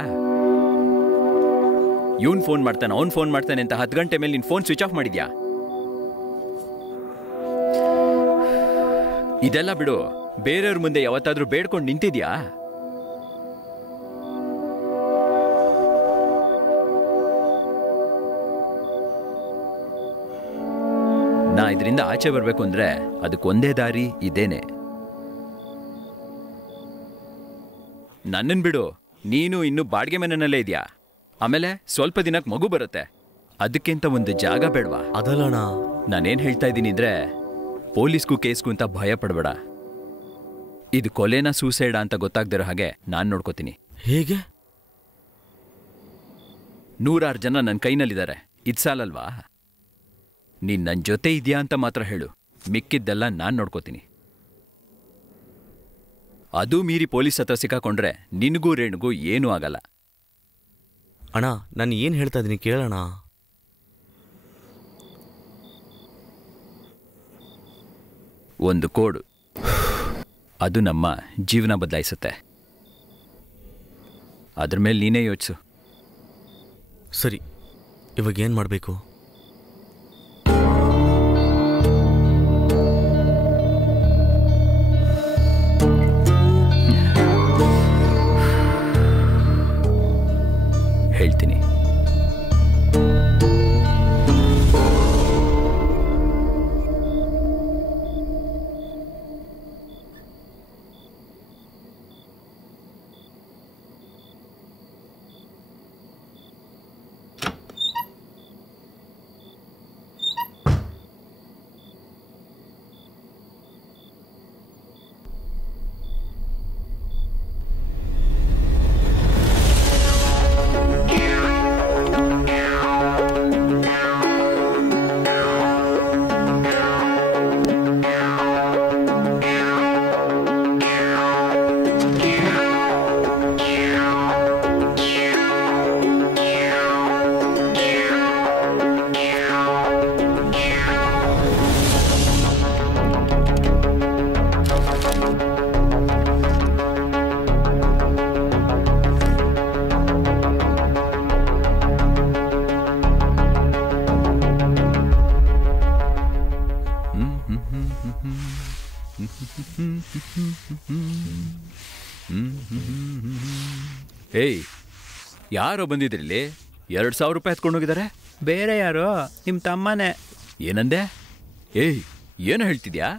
ಇವನ್ ಫೋನ್ ಮಾಡ್ತಾನೆ, ಅವ್ನು ಫೋನ್ ಮಾಡ್ತಾನೆ ಅಂತ 10 ಗಂಟೆ ಮೇಲೆ ನಿನ್ ಫೋನ್ ಸ್ವಿಚ್ ಆಫ್ ಮಾಡಿದ್ಯಾ? ಇದೆಲ್ಲ ಬಿಡು, ಬೇರೆಯವ್ರ ಮುಂದೆ ಯಾವತ್ತಾದ್ರೂ ಬೇಡ್ಕೊಂಡು ನಿಂತಿದ್ಯಾ? ನಾ ಇದರಿಂದ ಆಚೆ ಬರ್ಬೇಕು ಅಂದ್ರೆ ಅದಕ್ಕೊಂದೇ ದಾರಿ ಇದೇನೆ. ನನ್ನನ್ ಬಿಡು, ನೀನು ಇನ್ನು ಬಾಡಿಗೆ ಮನೆಯಲ್ಲೇ ಇದೆಯಾ. ಆಮೇಲೆ ಸ್ವಲ್ಪ ದಿನಕ್ಕೆ ಮಗು ಬರುತ್ತೆ, ಅದಕ್ಕಿಂತ ಒಂದು ಜಾಗ ಬೇಡವಾ? ಅದಲ್ಲಣ್ಣ, ನಾನೇನ್ ಹೇಳ್ತಾ ಇದ್ದೀನಿ ಅಂದ್ರೆ ಪೊಲೀಸ್ಗೂ ಕೇಸ್ಗೂ ಅಂತ ಭಯ ಪಡಬೇಡ. ಇದು ಕೊಲೆನಾ ಸೂಸೈಡಾ ಅಂತ ಗೊತ್ತಾಗ್ದಿರೋ ಹಾಗೆ ನಾನ್ ನೋಡ್ಕೋತೀನಿ. ಹೇಗೆ? 106 ಜನ ನನ್ನ ಕೈನಲ್ಲಿದ್ದಾರೆ, ಇದ್ ಸಾಲಲ್ವಾ? ನೀನ್ ನನ್ನ ಜೊತೆ ಇದೆಯಾ ಅಂತ ಮಾತ್ರ ಹೇಳು, ಮಿಕ್ಕಿದ್ದೆಲ್ಲ ನಾನ್ ನೋಡ್ಕೋತೀನಿ. ಅದು ಮೀರಿ ಪೊಲೀಸ್ ಹತ್ರ ಸಿಕ್ಕಾಕೊಂಡ್ರೆ ನಿನಗೂ ರೇಣುಗೂ ಏನೂ ಆಗಲ್ಲ. ಅಣ್ಣ, ನಾನು ಏನು ಹೇಳ್ತಾ ಇದ್ದೀನಿ ಕೇಳೋಣ. ಒಂದು ಕೋಡ್, ಅದು ನಮ್ಮ ಜೀವನ ಬದಲಾಯಿಸುತ್ತೆ. ಅದ್ರ ಮೇಲೆ ನೀನೇ ಯೋಚಿಸು. ಸರಿ, ಇವಾಗ ಏನು ಮಾಡಬೇಕು? ಹೇಳ್ತೀನಿ. ಏಯ್, ಯಾರೋ ಬಂದಿದ್ರಲ್ಲಿ 2,000 ರೂಪಾಯಿ ಎತ್ಕೊಂಡು ಹೋಗಿದ್ದಾರೆ? ಬೇರೆ ಯಾರೋ, ನಿಮ್ಮ ತಮ್ಮನೇ. ಏನಂದೆ? ಏಯ್, ಏನು ಹೇಳ್ತಿದ್ಯಾ?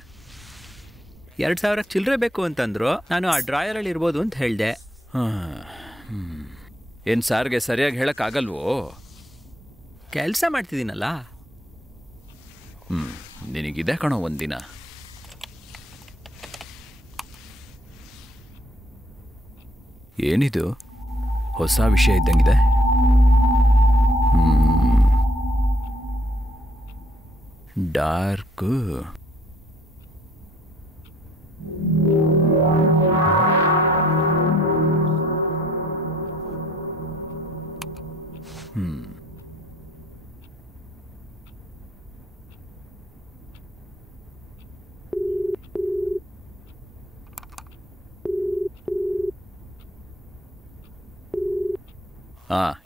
2,000 ಚಿಲ್ಲರೆ ಬೇಕು ಅಂತಂದ್ರು. ನಾನು ಆ ಡ್ರಾಯರಲ್ಲಿ ಇರ್ಬೋದು ಅಂತ ಹೇಳಿದೆ. ಏನು ಸಾರ್ಗೆ ಸರಿಯಾಗಿ ಹೇಳಕ್ಕಾಗಲ್ವೋ? ಕೆಲಸ ಮಾಡ್ತಿದ್ದೀನಲ್ಲ. ನಿನಗಿದೆ ಕಣೋ ಒಂದಿನ. ಏನಿದು ಹೊಸ ವಿಷಯ ಇದ್ದಂಗಿದೆ? ಡಾರ್ಕ್.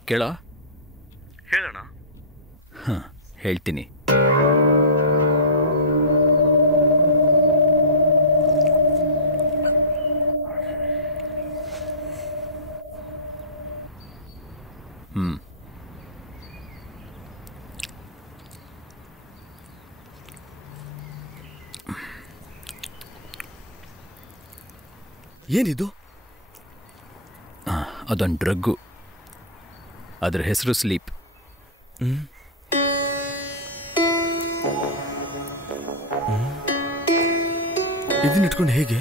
ಕೇಳೋ. ಹೇಳೋಣ. ಹೇಳ್ತೀನಿ. ಏನಿದು? ಅದೊಂದು ಡ್ರಗ್ಗು. ಅದ್ರ ಹೆಸರು ಸ್ಲೀಪ್. ಇದನ್ನ ಇಟ್ಕೊಂಡು ಹೇಗೆ?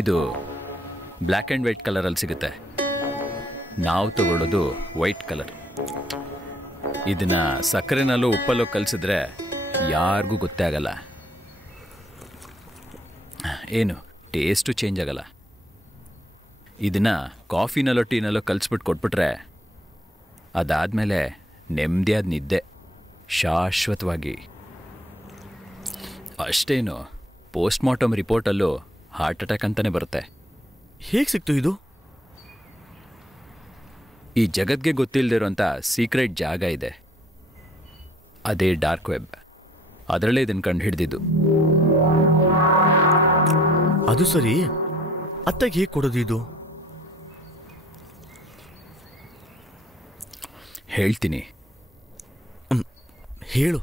ಇದು ಬ್ಲ್ಯಾಕ್ ಆ್ಯಂಡ್ ವೈಟ್ ಕಲರಲ್ಲಿ ಸಿಗುತ್ತೆ. ನಾವು ತಗೊಳ್ಳೋದು ವೈಟ್ ಕಲರ್. ಇದನ್ನ ಸಕ್ಕರೆನಲ್ಲೂ ಉಪ್ಪಲ್ಲೂ ಕಲಿಸಿದ್ರೆ ಯಾರಿಗೂ ಗೊತ್ತೇ ಆಗಲ್ಲ. ಏನು ಟೇಸ್ಟು ಚೇಂಜ್ ಆಗಲ್ಲ. ಇದನ್ನ ಕಾಫಿನಲ್ಲೋ ಟೀನಲ್ಲೋ ಕಲಿಸ್ಬಿಟ್ಟು ಕೊಟ್ಬಿಟ್ರೆ ಅದಾದಮೇಲೆ ನೆಮ್ಮದಿಯಾದ ನಿದ್ದೆ ಶಾಶ್ವತವಾಗಿ. ಅಷ್ಟೇನು ಪೋಸ್ಟ್ ಮಾರ್ಟಮ್ ರಿಪೋರ್ಟಲ್ಲೂ ಹಾರ್ಟ್ ಅಟ್ಯಾಕ್ ಅಂತಲೇ ಬರುತ್ತೆ. ಹೇಗೆ ಸಿಕ್ತು ಇದು? ಈ ಜಗತ್ಗೆ ಗೊತ್ತಿಲ್ಲದಿರೋಂಥ ಸೀಕ್ರೆಟ್ ಜಾಗ ಇದೆ, ಅದೇ ಡಾರ್ಕ್ ವೆಬ್. ಅದರಲ್ಲೇ ಇದನ್ನು ಕಂಡು ಹಿಡಿದಿದ್ದು. ಅದು ಸರಿ, ಅತ್ತಗೆ ಹೇಗೆ ಕೊಡೋದು ಇದು? ಹೇಳ್ತೀನಿ, ಹೇಳು.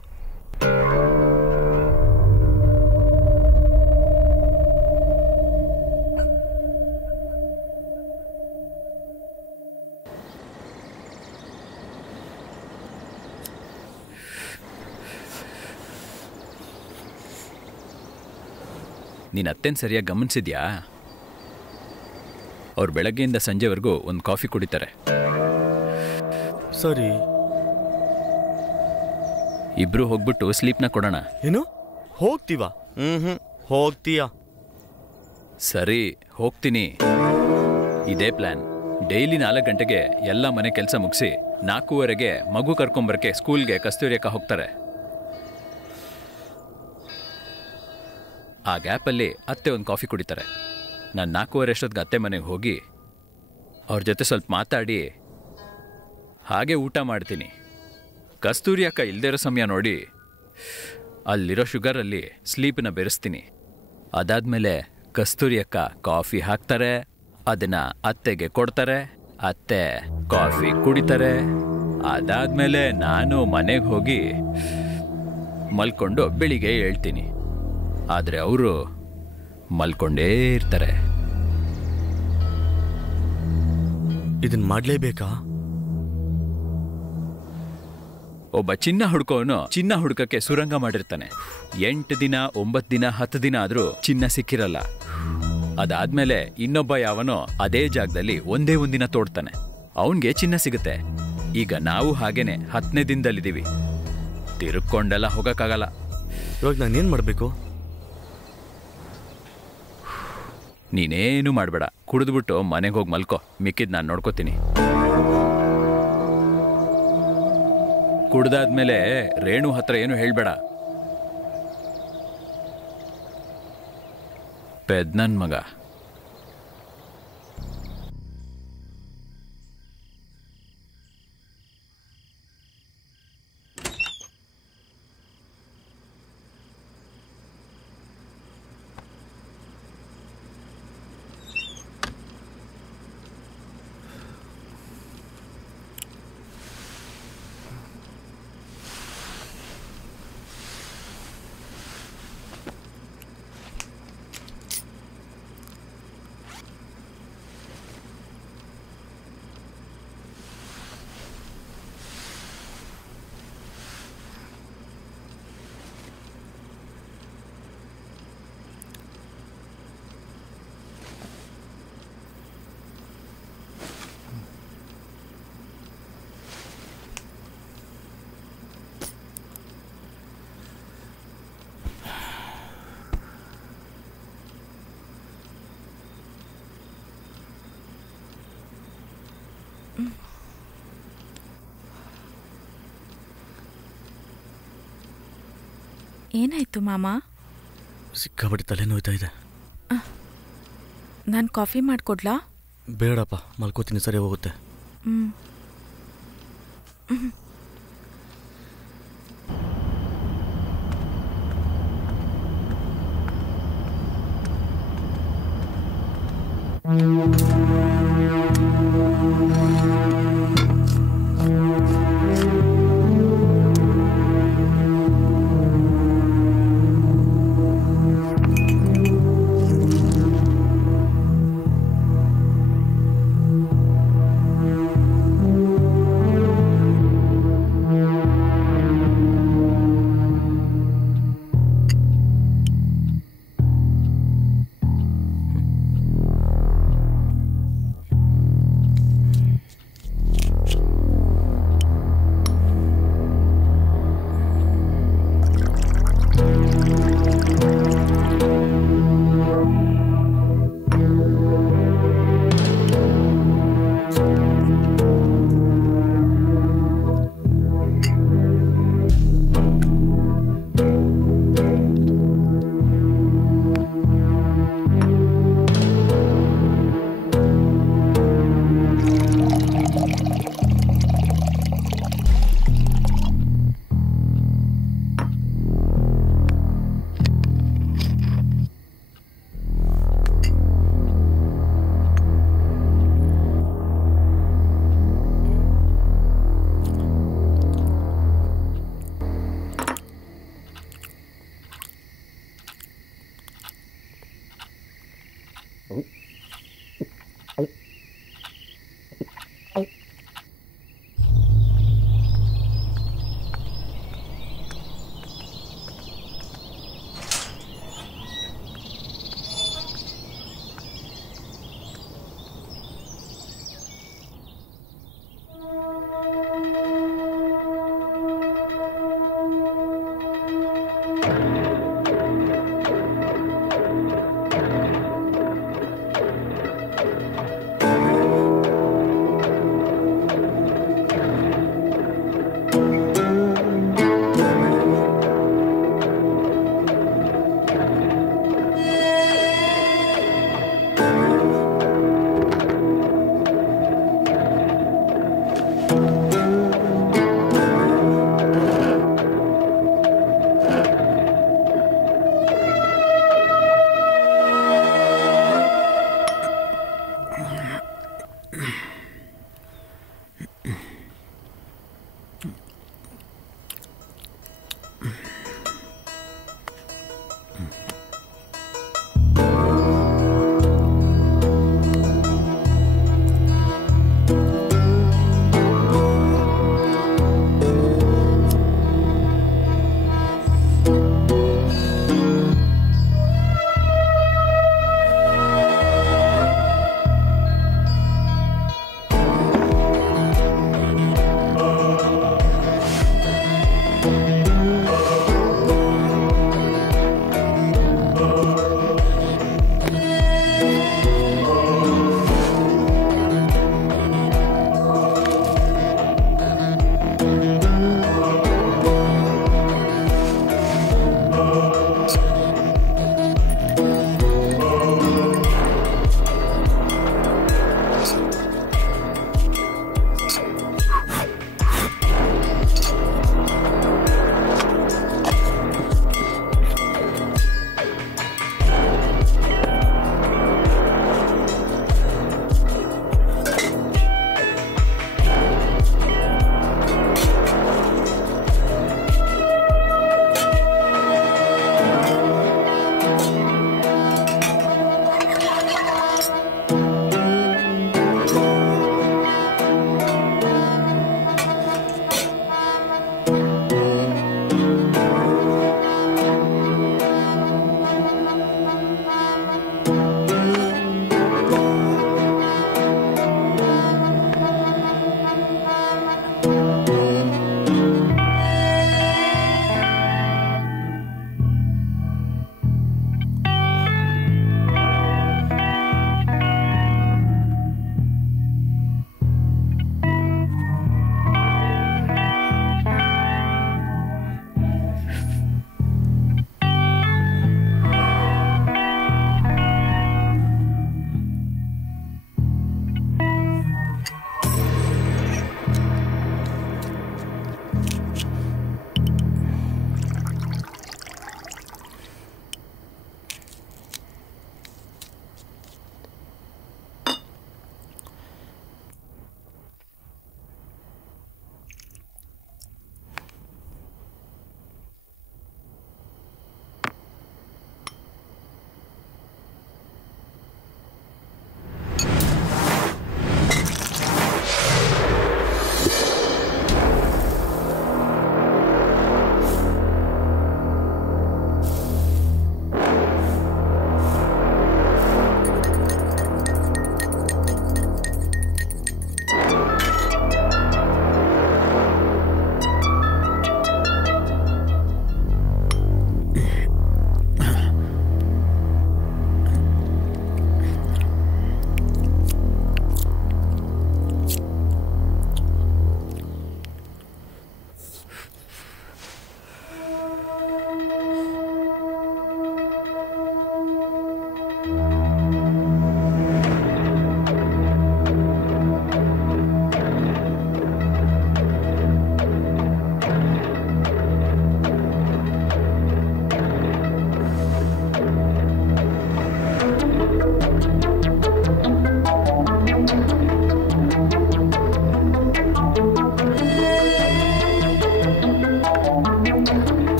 ನೀನು ಅತ್ತೇನು ಸರಿಯಾಗಿ ಗಮನಿಸಿದ್ಯಾ? ಅವ್ರು ಬೆಳಗ್ಗೆಯಿಂದ ಸಂಜೆವರೆಗೂ ಒಂದು ಕಾಫಿ ಕುಡಿತಾರೆ. ಸರಿ, ಇಬ್ರು ಹೋಗ್ಬಿಟ್ಟು ಸ್ಲೀಪ್ನ ಕೊಡೋಣ. ಏನು ಹೋಗ್ತೀವಾ? ಹೋಗ್ತೀಯಾ? ಸರಿ, ಹೋಗ್ತೀನಿ. ಇದೇ ಪ್ಲ್ಯಾನ್. ಡೈಲಿ 4 ಗಂಟೆಗೆ ಎಲ್ಲ ಮನೆ ಕೆಲಸ ಮುಗಿಸಿ 4:15ಗೆ ಮಗು ಕರ್ಕೊಂಬರಕ್ಕೆ ಸ್ಕೂಲ್ಗೆ ಕಸ್ತೂರಿ ಅಕ್ಕ ಹೋಗ್ತಾರೆ. ಆ ಗ್ಯಾಪಲ್ಲಿ ಅತ್ತೆ ಒಂದು ಕಾಫಿ ಕುಡಿತಾರೆ. ನಾನು 4:15 ಅಷ್ಟೊತ್ತಿಗೆ ಅತ್ತೆ ಮನೆಗೆ ಹೋಗಿ ಅವ್ರ ಜೊತೆ ಸ್ವಲ್ಪ ಮಾತಾಡಿ ಹಾಗೆ ಊಟ ಮಾಡ್ತೀನಿ. ಕಸ್ತೂರಿ ಅಕ್ಕ ಇಲ್ದೇ ಇರೋ ಸಮಯ ನೋಡಿ ಅಲ್ಲಿರೋ ಶುಗರಲ್ಲಿ ಸ್ಲೀಪನ್ನ ಬೆರೆಸ್ತೀನಿ. ಅದಾದಮೇಲೆ ಕಸ್ತೂರಿ ಅಕ್ಕ ಕಾಫಿ ಹಾಕ್ತಾರೆ, ಅದನ್ನು ಅತ್ತೆಗೆ ಕೊಡ್ತಾರೆ, ಅತ್ತೆ ಕಾಫಿ ಕುಡಿತಾರೆ. ಅದಾದಮೇಲೆ ನಾನು ಮನೆಗೆ ಹೋಗಿ ಮಲ್ಕೊಂಡು ಬೆಳಿಗ್ಗೆ ಹೇಳ್ತೀನಿ. ಆದರೆ ಅವರು ಮಲ್ಕೊಂಡೇ ಇರ್ತಾರೆ. ಇದನ್ನ ಮಾಡಲೇಬೇಕಾ? ಒಬ್ಬ ಚಿನ್ನ ಹುಡುಕೋನು ಚಿನ್ನ ಹುಡುಕಕ್ಕೆ ಸುರಂಗ ಮಾಡಿರ್ತಾನೆ. 8 ದಿನ 9 ದಿನ 10 ದಿನ ಆದರೂ ಚಿನ್ನ ಸಿಕ್ಕಿರಲ್ಲ. ಅದಾದ್ಮೇಲೆ ಇನ್ನೊಬ್ಬ ಯಾವನೋ ಅದೇ ಜಾಗದಲ್ಲಿ ಒಂದೇ ಒಂದಿನ ತೋಡ್ತಾನೆ, ಅವನ್ಗೆ ಚಿನ್ನ ಸಿಗುತ್ತೆ. ಈಗ ನಾವು ಹಾಗೇನೆ 10ನೇ ದಿನದಲ್ಲಿದ್ದೀವಿ. ತಿರುಗ್ಕೊಂಡೆಲ್ಲ ಹೋಗಕ್ಕಾಗಲ್ಲ. ಇವಾಗ ನಾನೇನು ಮಾಡಬೇಕು? ನೀನೇನು ಮಾಡಬೇಡ, ಕುಡಿದ್ಬಿಟ್ಟು ಮನೆಗೆ ಹೋಗಿ ಮಲ್ಕೋ. ಮಿಕ್ಕಿದ್ ನಾನು ನೋಡ್ಕೋತೀನಿ. ಕುಡ್ದಾದ್ಮೇಲೆ ರೇಣು ಹತ್ರ ಏನು ಹೇಳ್ಬೇಡ. ಪೆದ್ನನ್ ಮಗ. ಏನಾಯ್ತು ಮಾಮ? ಸಿಕ್ಕಾಪಟ್ಟೆ ತಲೆ ನೋಯ್ತಾ ಇದೆ. ನಾನು ಕಾಫಿ ಮಾಡಿಕೊಡ್ಲಾ? ಬೇಡಪ್ಪ, ಮಲ್ಕೋತೀನಿ, ಸರಿ ಹೋಗುತ್ತೆ.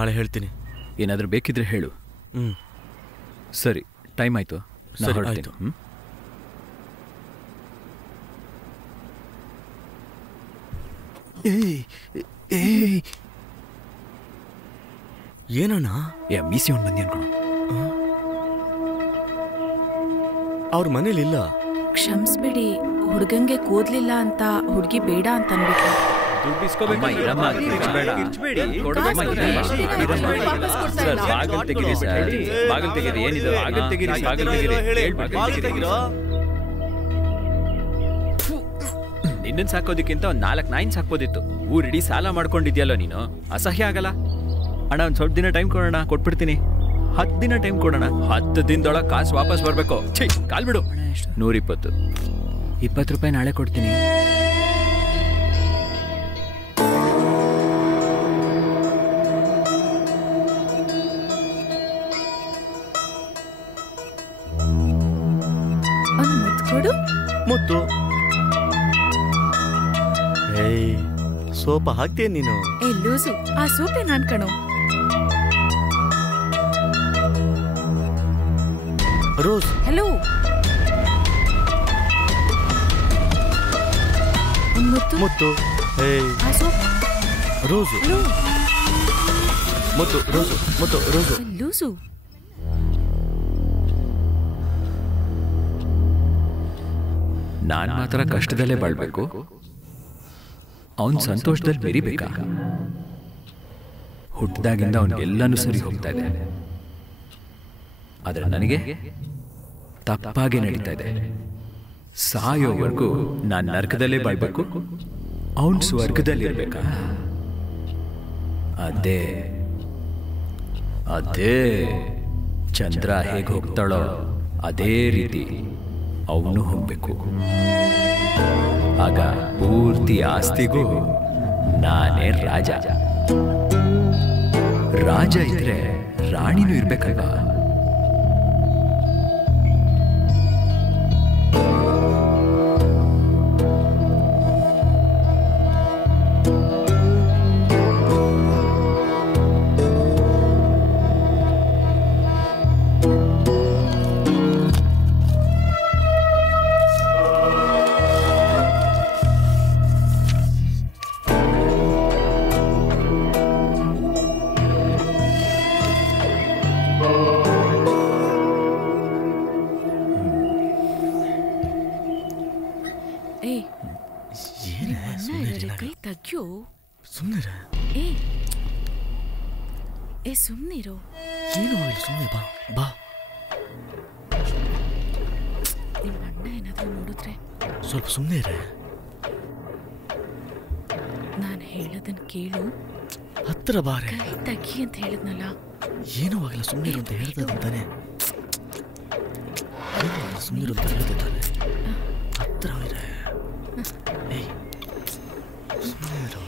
ನಾಳೆ ಹೇಳ್ತೀನಿ. ಏನಾದರೂ ಬೇಕಿದ್ರೆ ಹೇಳು. ಹ್ಞೂ ಸರಿ, ಟೈಮ್ ಆಯಿತು. ಸರಿ, ಆಯ್ತು. ಏನಣ್ಣ? ಮೀಸಿ ಒಂದು ಬಂದಿ ಅನ್ಕೊಂಡು. ಅವ್ರ ಮನೇಲಿಲ್ಲ. ಕ್ಷಮಿಸ್ಬಿಡಿ, ಹುಡುಗಂಗೆ ಕೂದ್ಲಿಲ್ಲ ಅಂತ ಹುಡುಗಿ ಬೇಡ ಅಂತ ಅಂದ್ಬಿಟ್ಲು. ನಿನ್ನನ್ ಸಾಕೋದಕ್ಕಿಂತ ಒಂದ್ 4 ನಾಯಿನ್ ಸಾಕ್ಬೋದಿತ್ತು. ಊರಿಡೀ ಸಾಲ ಮಾಡ್ಕೊಂಡಿದ್ಯಲ್ಲ ನೀನು, ಅಸಹ್ಯ ಆಗಲ್ಲ? ಅಣ್ಣ ಒಂದ್ ಸ್ವಲ್ಪ ದಿನ ಟೈಮ್ ಕೊಡೋಣ, ಕೊಟ್ಬಿಡ್ತೀನಿ. 10 ದಿನ ಟೈಮ್ ಕೊಡೋಣ. 10 ದಿನದೊಳಗೆ ಕಾಸು ವಾಪಸ್ ಬರ್ಬೇಕು. ಕಾಲ್ ಬಿಡು. 120. 20 ರೂಪಾಯಿ ನಾಳೆ ಕೊಡ್ತೀನಿ. ಕೊಡು. ಮುತ್ತು. ಏಯ್, ಸೋಪ ಹಾಕ್ತೇನೆ ನೀನು. ಏ ಲೂಸು, ಆ ಸೂಪೆ ನಾನ್ ಕಣೋ. ರೋಸ್. ಹಲೋ. ಮುತ್ತು. ಮುತ್ತು. ಏಯ್, ಆ ಸೋಪ್. ರೋಸು. ಹಲೋ. ಮುತ್ತು, ರೋಸು. ಮುತ್ತು, ರೋಸು. ಲೂಸು. ನಾನು ಮಾತ್ರ ಕಷ್ಟದಲ್ಲೇ ಬಾಳ್ಬೇಕು, ಅವನ್ ಸಂತೋಷದಲ್ಲಿ ಬೆರಿಬೇಕಾ? ಹುಟ್ಟಿದಾಗಿಂದ ಅವನಿಗೆಲ್ಲಾನು ಸರಿ ಹೋಗ್ತಾ ಇದೆ, ಆದ್ರೆ ನನಗೆ ತಪ್ಪಾಗೆ ನಡೀತಾ ಇದೆ. ಸಾಯೋವರೆಗೂ ನಾನು ನರಕದಲ್ಲೇ ಬಾಳ್ಬೇಕು, ಅವನ್ ಸ್ವರ್ಗದಲ್ಲಿರ್ಬೇಕಾ? ಅದೇ ಅದೇ ಚಂದ್ರ ಹೇಗೆ ಹೋಗ್ತಾಳೋ ಅದೇ ರೀತಿ ಅವನು ಹೋಗ್ಬೇಕು. ಆಗ ಪೂರ್ತಿ ಆಸ್ತಿಗೂ ನಾನೇ ರಾಜ. ರಾಜ ಇದ್ರೆ ರಾಣಿನೂ ಇರ್ಬೇಕಲ್ವಾ? ಸುಮ್ಮನೆ ಸುಮ್ಮನಿರು. ಏನು ಆಗಿಲ್ಲ, ಸುಮ್ಮನೆ ಬಾ ಬಾ. ನಿಮ್ಮ ಅಣ್ಣ ಏನಾದರೂ ನೋಡಿದ್ರೆ ಸ್ವಲ್ಪ ಸುಮ್ಮನೆ ಇರೇ. ನಾನು ಹೇಳೋದನ್ನ ಕೇಳು. ಹತ್ತಿರ ಬಾರೆ. ಕೈ ತಗ್ಗಿ ಅಂತ ಹೇಳಿದ್ನಲ್ಲ. ಏನೂ ಆಗಿಲ್ಲ, ಸುಮ್ಮನೆ ಅಂತ ಹೇಳ್ದಂತಾನೆ. ಸುಮ್ಮನೆ ಅಂತ ಹೇಳ್ತಾನೆ. ಹತ್ತಿರ ಇರೇ. ಏಯ್, ಸುಮ್ಮನೆ ಇರು.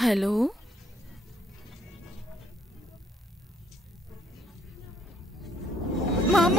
ಹಲೋ, ಮಾಮ.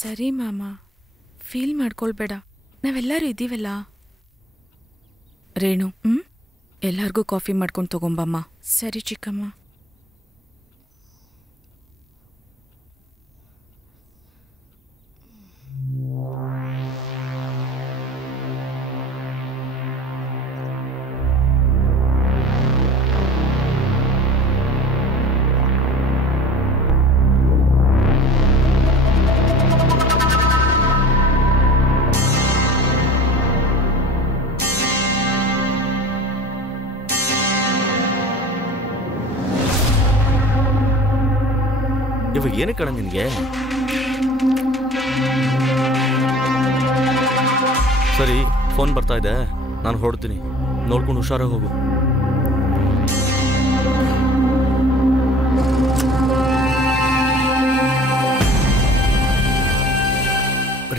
ಸರಿ ಮಾಮ, ಫೀಲ್ ಮಾಡ್ಕೊಳ್ಬೇಡ, ನಾವೆಲ್ಲರೂ ಇದ್ದೀವಲ್ಲ. ರೇಣು, ಎಲ್ಲರಿಗೂ ಕಾಫಿ ಮಾಡ್ಕೊಂಡು ತಗೊಂಬಮ್ಮ. ಸರಿ ಚಿಕ್ಕಮ್ಮ. ಇವಾಗ ಏನೇ ಕಣ ನಿನಗೆ? ಸರಿ, ಫೋನ್ ಬರ್ತಾ ಇದೆ, ನಾನು ಹೊರಡ್ತೀನಿ. ನೋಡ್ಕೊಂಡು ಹುಷಾರಾಗಿ ಹೋಗು.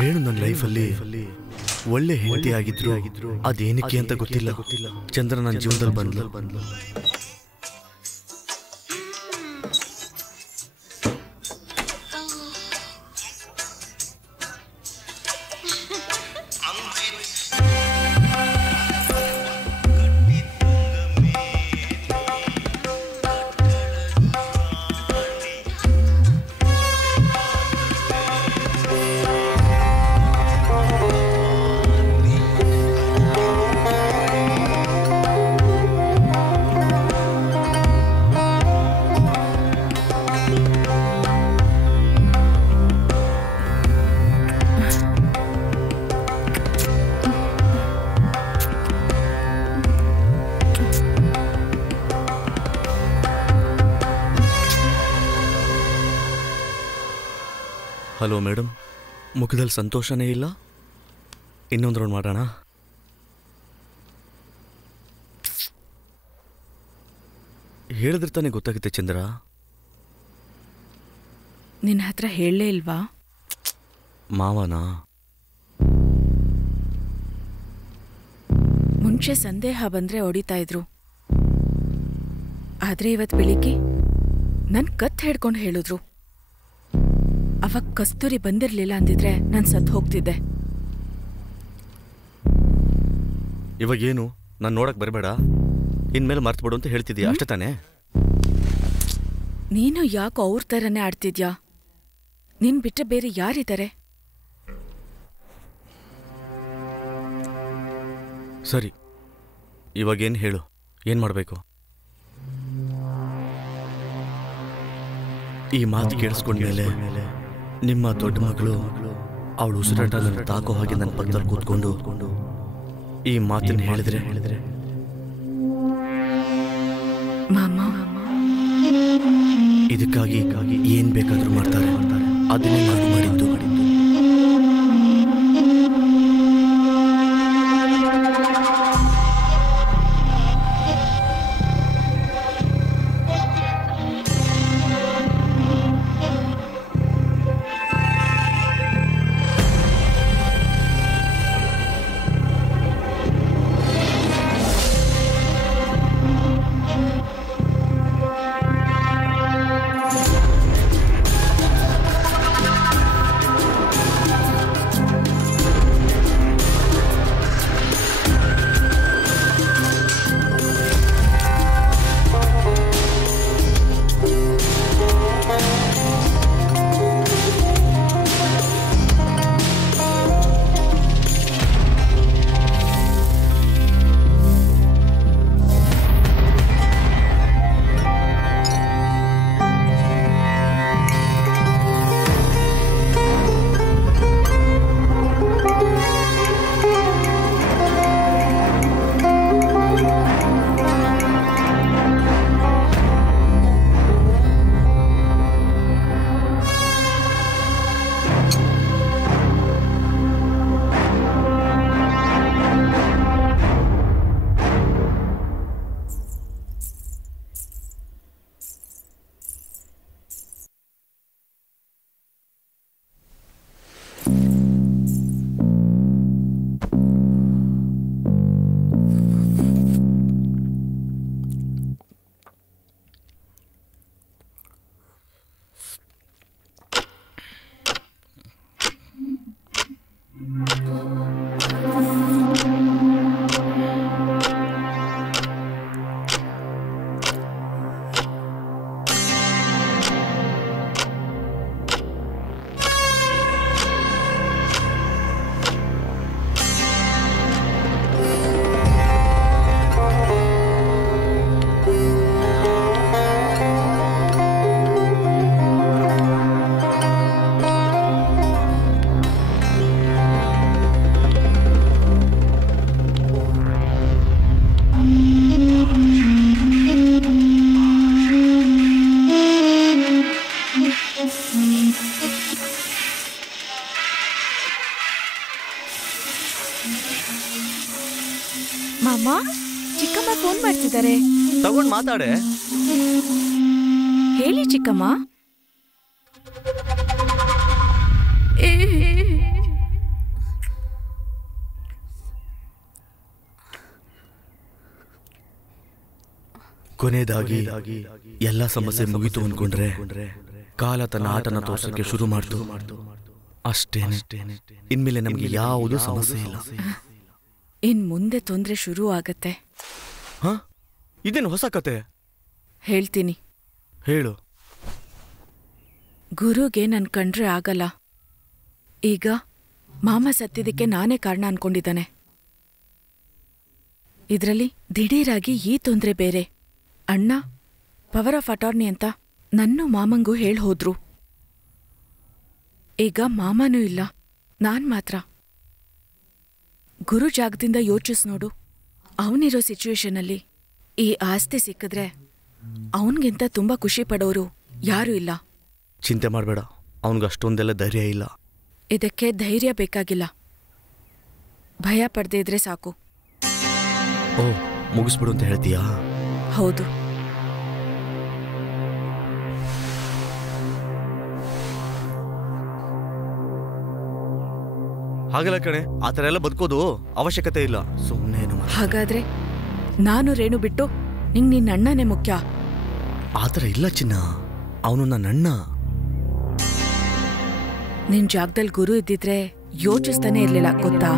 ರೇಣು ನನ್ನ ಲೈಫಲ್ಲಿ ಒಳ್ಳೆ ಹೆಂಡತಿ ಆಗಿದ್ರು, ಅದೇನಕ್ಕೆ ಅಂತ ಗೊತ್ತಿಲ್ಲ. ಚಂದ್ರ ನನ್ನ ಜೀವನದಲ್ಲಿ ಬಂದ್ಲು. ಹಲೋ ಮೇಡಮ್, ಮುಖದಲ್ಲಿ ಸಂತೋಷನೇ ಇಲ್ಲ. ಇನ್ನೊಂದು ರೌಂಡ್ ಮಾಡೋಣ. ಹೇಳಿದ್ರೆ ತಾನೇ ಗೊತ್ತಾಗುತ್ತೆ ಚಂದ್ರ. ನಿನ್ನ ಹತ್ರ ಹೇಳಲೇ ಇಲ್ವಾ? ಮಾವನಾ? ಮುಂಚೆ ಸಂದೇಹ ಬಂದ್ರೆ ಹೊಡಿತಾ ಇದ್ರು, ಆದ್ರೆ ಇವತ್ತು ಬೆಳಿಗ್ಗೆ ನನ್ ಕತ್ ಹಿಡ್ಕೊಂಡು ಹೇಳಿದ್ರು. ಅವಾಗ ಕಸ್ತೂರಿ ಬಂದಿರ್ಲಿಲ್ಲ ಅಂದಿದ್ರೆ ನಾನು ಸತ್ತು ಹೋಗ್ತಿದ್ದೆ. ಇವಾಗೇನು ನಾನು ನೋಡಕ್ ಬರಬೇಡ, ಇನ್ಮೇಲೆ ಮರ್ತು ಬಿಡು ಅಂತ ಹೇಳ್ತಿದ್ಯಾ, ಅಷ್ಟೇ ತಾನೇ? ನೀನು ಯಾಕೋ ಅವ್ರ ಥರನೇ ಆಡ್ತಿದ್ಯಾ? ನಿನ್ ಬಿಟ್ರೆ ಬೇರೆ ಯಾರಿದ್ದಾರೆ? ಸರಿ, ಇವಾಗೇನು ಹೇಳು, ಏನು ಮಾಡಬೇಕು? ಈ ಮಾತು ಕೇಳಿಸ್ಕೊಂಡ್ಮೇಲೆ ನಿಮ್ಮ ದೊಡ್ಡ ಮಗಳು ಅವಳು ಉಸಿರಾಟ ನನ್ನ ತಾಕೋ ಹಾಗೆ ನನ್ನ ಪಕ್ಕದಲ್ಲಿ ಕೂತ್ಕೊಂಡು ಈ ಮಾತನ್ನು ಹೇಳಿದ್ರೆ ಮಾಮ, ಇದಕ್ಕಾಗಿ ಏನ್ ಬೇಕಾದ್ರೂ ಮಾಡ್ತಾರೆ. ಅದನ್ನೇ ನಾನು ಮಾಡಿದ್ದು. ಮಾಮ, ಚಿಕ್ಕಮ್ಮ ಫೋನ್ ಮಾಡ್ತಿದ್ದಾರೆ. ತಗೊಂಡ್ ಮಾತಾಡೆ. ಹೇಳಿ ಚಿಕ್ಕಮ್ಮ. ಕೊನೆಯದಾಗಿ ಎಲ್ಲ ಸಮಸ್ಯೆ ಮುಗಿತು ಅನ್ಕೊಂಡ್ರೆ ಕಾಲ ತನ್ನ ಆಟನ ತೋರ್ಸಕ್ಕೆ ಶುರು ಮಾಡ್ತು. ಅಷ್ಟೇನೆ, ಇನ್ಮೇಲೆ ನಮ್ಗೆ ಯಾವುದೂ ಸಮಸ್ಯೆ ಇಲ್ಲ. ಇನ್ ಮುಂದೆ ತೊಂದ್ರೆ ಶುರು ಆಗತ್ತೆ. ಹ? ಇದೇನು ಹೊಸ ಕತೆ? ಹೇಳ್ತೀನಿ, ಹೇಳು. ಗುರುಗೆ ನನ್ ಕಂಡ್ರೆ ಆಗಲ್ಲ. ಈಗ ಮಾಮ ಸತ್ತಿದ್ದಕ್ಕೆ ನಾನೇ ಕಾರಣ ಅನ್ಕೊಂಡಿದ್ದಾನೆ. ಇದ್ರಲ್ಲಿ ದಿಢೀರಾಗಿ ಈ ತೊಂದ್ರೆ ಬೇರೆ. ಅಣ್ಣ ಪವರ್ ಆಫ್ ಅಟಾರ್ನಿ ಅಂತ ನನ್ನೂ ಮಾಮಂಗೂ ಹೋದ್ರು. ಈಗ ಮಾಮನೂ ಇಲ್ಲ, ನಾನ್ ಮಾತ್ರ. ಗುರು ಜಾಗದಿಂದ ಯೋಚಿಸ್ ನೋಡು. ಅವನಿರೋ ಸಿಚುವೇಶನಲ್ಲಿ ಈ ಆಸ್ತಿ ಸಿಕ್ಕಿದ್ರೆ ಅವನ್ಗಿಂತ ತುಂಬಾ ಖುಷಿ ಪಡೋರು ಯಾರೂ ಇಲ್ಲ. ಚಿಂತೆ ಮಾಡಬೇಡ, ಅವನಿಗೆ ಅಷ್ಟೊಂದೆಲ್ಲ ಧೈರ್ಯ ಇಲ್ಲ. ಇದಕ್ಕೆ ಧೈರ್ಯ ಬೇಕಾಗಿಲ್ಲ, ಭಯ ಪಡ್ದೇ ಇದ್ರೆ ಸಾಕು. ಓ, ಮುಗಿಸ್ಬಿಡು ಅಂತ ಹೇಳ್ತೀಯಾ? ಹೌದು. ಹಾಗಲ್ಲ ಕಣೆ, ಆ ಥರ ಎಲ್ಲ ಬದುಕೋದು ಅವಶ್ಯಕತೆ ಇಲ್ಲ. ಸುಮ್ಮನೆ. ಹಾಗಾದ್ರೆ ನಾನು ರೇಣು ಬಿಟ್ಟು ನಿಂಗ್ ನಿನ್ನ ಅಣ್ಣನೇ ಮುಖ್ಯ? ಆ ಥರ ಇಲ್ಲ ಚಿನ್ನ, ಅವನು ನನ್ನ ಅಣ್ಣ. ನಿನ್ ಜಾಗದಲ್ಲಿ ಗುರು ಇದ್ದಿದ್ರೆ ಯೋಚಿಸ್ತಾನೆ ಇರ್ಲಿಲ್ಲ, ಗೊತ್ತಾ?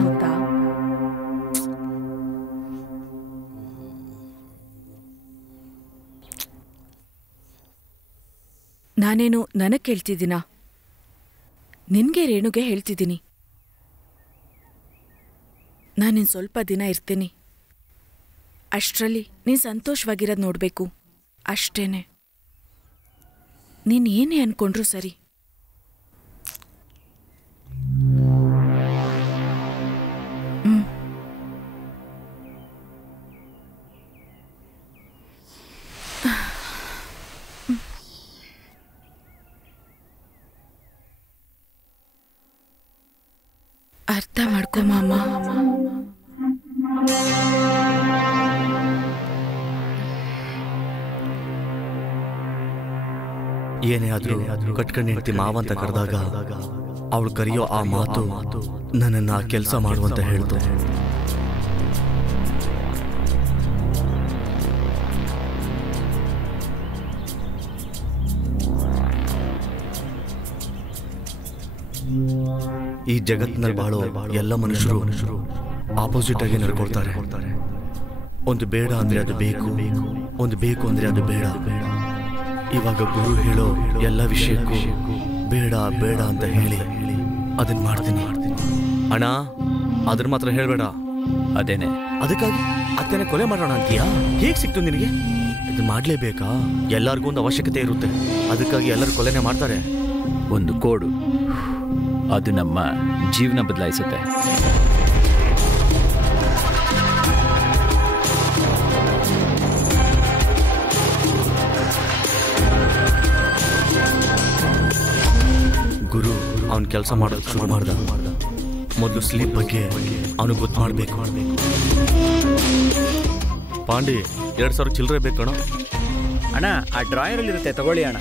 ನಾನೇನು ನನಗ್ ಕೇಳ್ತಿದ್ದೀನಾ? ನಿನ್ಗೆ ರೇಣುಗೆ ಹೇಳ್ತಿದ್ದೀನಿ. ನಾನಿನ್ ಸ್ವಲ್ಪ ದಿನ ಇರ್ತೀನಿ. ಅಷ್ಟ್ರಲ್ಲಿ ನೀನ್ ಸಂತೋಷವಾಗಿರೋದ್ ನೋಡ್ಬೇಕು ಅಷ್ಟೇನೆ. ನೀನ್ ಏನೇ ಅನ್ಕೊಂಡ್ರು ಸರಿ. ಅರ್ಥ ಮಾಡ್ಕೊ ಮಾಮ. ಏನೇ ಆದ್ರೂ ಕಟ್ಕೊಂಡು ಹೆಂಡ್ತಿ ಮಾವ ಅಂತ ಕರೆದಾಗ ಅವಳು ಕರೆಯೋ ಆ ಮಾತು ನನ್ನನ್ನು ಆ ಕೆಲಸ ಮಾಡುವಂತ ಹೇಳ್ತು. ಈ ಜಗತ್ತಿನಲ್ಲಿ ಬಾಳೋ ಎಲ್ಲ ಮನುಷ್ಯರು ಆಪೋಸಿಟ್ ಆಗಿ ನಡ್ಕೊಳ್ತಾರೆ. ಒಂದು ಬೇಡ ಅಂದ್ರೆ ಅದು ಬೇಕು, ಒಂದು ಬೇಕು ಅಂದ್ರೆ ಅದು ಬೇಡ. ಇವಾಗ ಗುರು ಹೇಳೋ ಎಲ್ಲ ವಿಷಯಕ್ಕೂ ಬೇಡ ಬೇಡ ಅಂತ ಹೇಳಿ ಅದನ್ನ ಮಾಡ್ತೀನಿ. ಅಣ್ಣ ಅದ್ರ ಮಾತ್ರ ಹೇಳ್ಬೇಡ. ಅದೇನೆ. ಅದಕ್ಕಾಗಿ ಅತ್ತೇನೆ ಕೊಲೆ ಮಾಡೋಣ ಅಂತೀಯಾ? ಹೇಗ್ ಸಿಕ್ತು ನಿನಗೆ? ಇದು ಮಾಡ್ಲೇಬೇಕಾ? ಎಲ್ಲರಿಗೂ ಒಂದು ಅವಶ್ಯಕತೆ ಇರುತ್ತೆ, ಅದಕ್ಕಾಗಿ ಎಲ್ಲರೂ ಕೊಲೆನೆ ಮಾಡ್ತಾರೆ. ಒಂದು ಕೋಡು, ಅದು ನಮ್ಮ ಜೀವನ ಬದಲಾಯಿಸುತ್ತೆ. ಗುರು ಅವನ್ ಕೆಲಸ ಮಾಡೋದು ಶುರು ಮಾಡ್ದ. ಮೊದಲು ಸ್ಲೀಪ್ ಬಗ್ಗೆ ಅವನು ಗೊತ್ತು ಮಾಡ್ಬೇಕು. ಪಾಂಡಿ 2,000 ಚಿಲ್ಲರೆ ಬೇಕಣ? ಅಣ್ಣ ಆ ಡ್ರಾಯರಲ್ಲಿ ಇರುತ್ತೆ, ತಗೊಳ್ಳಿ ಅಣ್ಣ.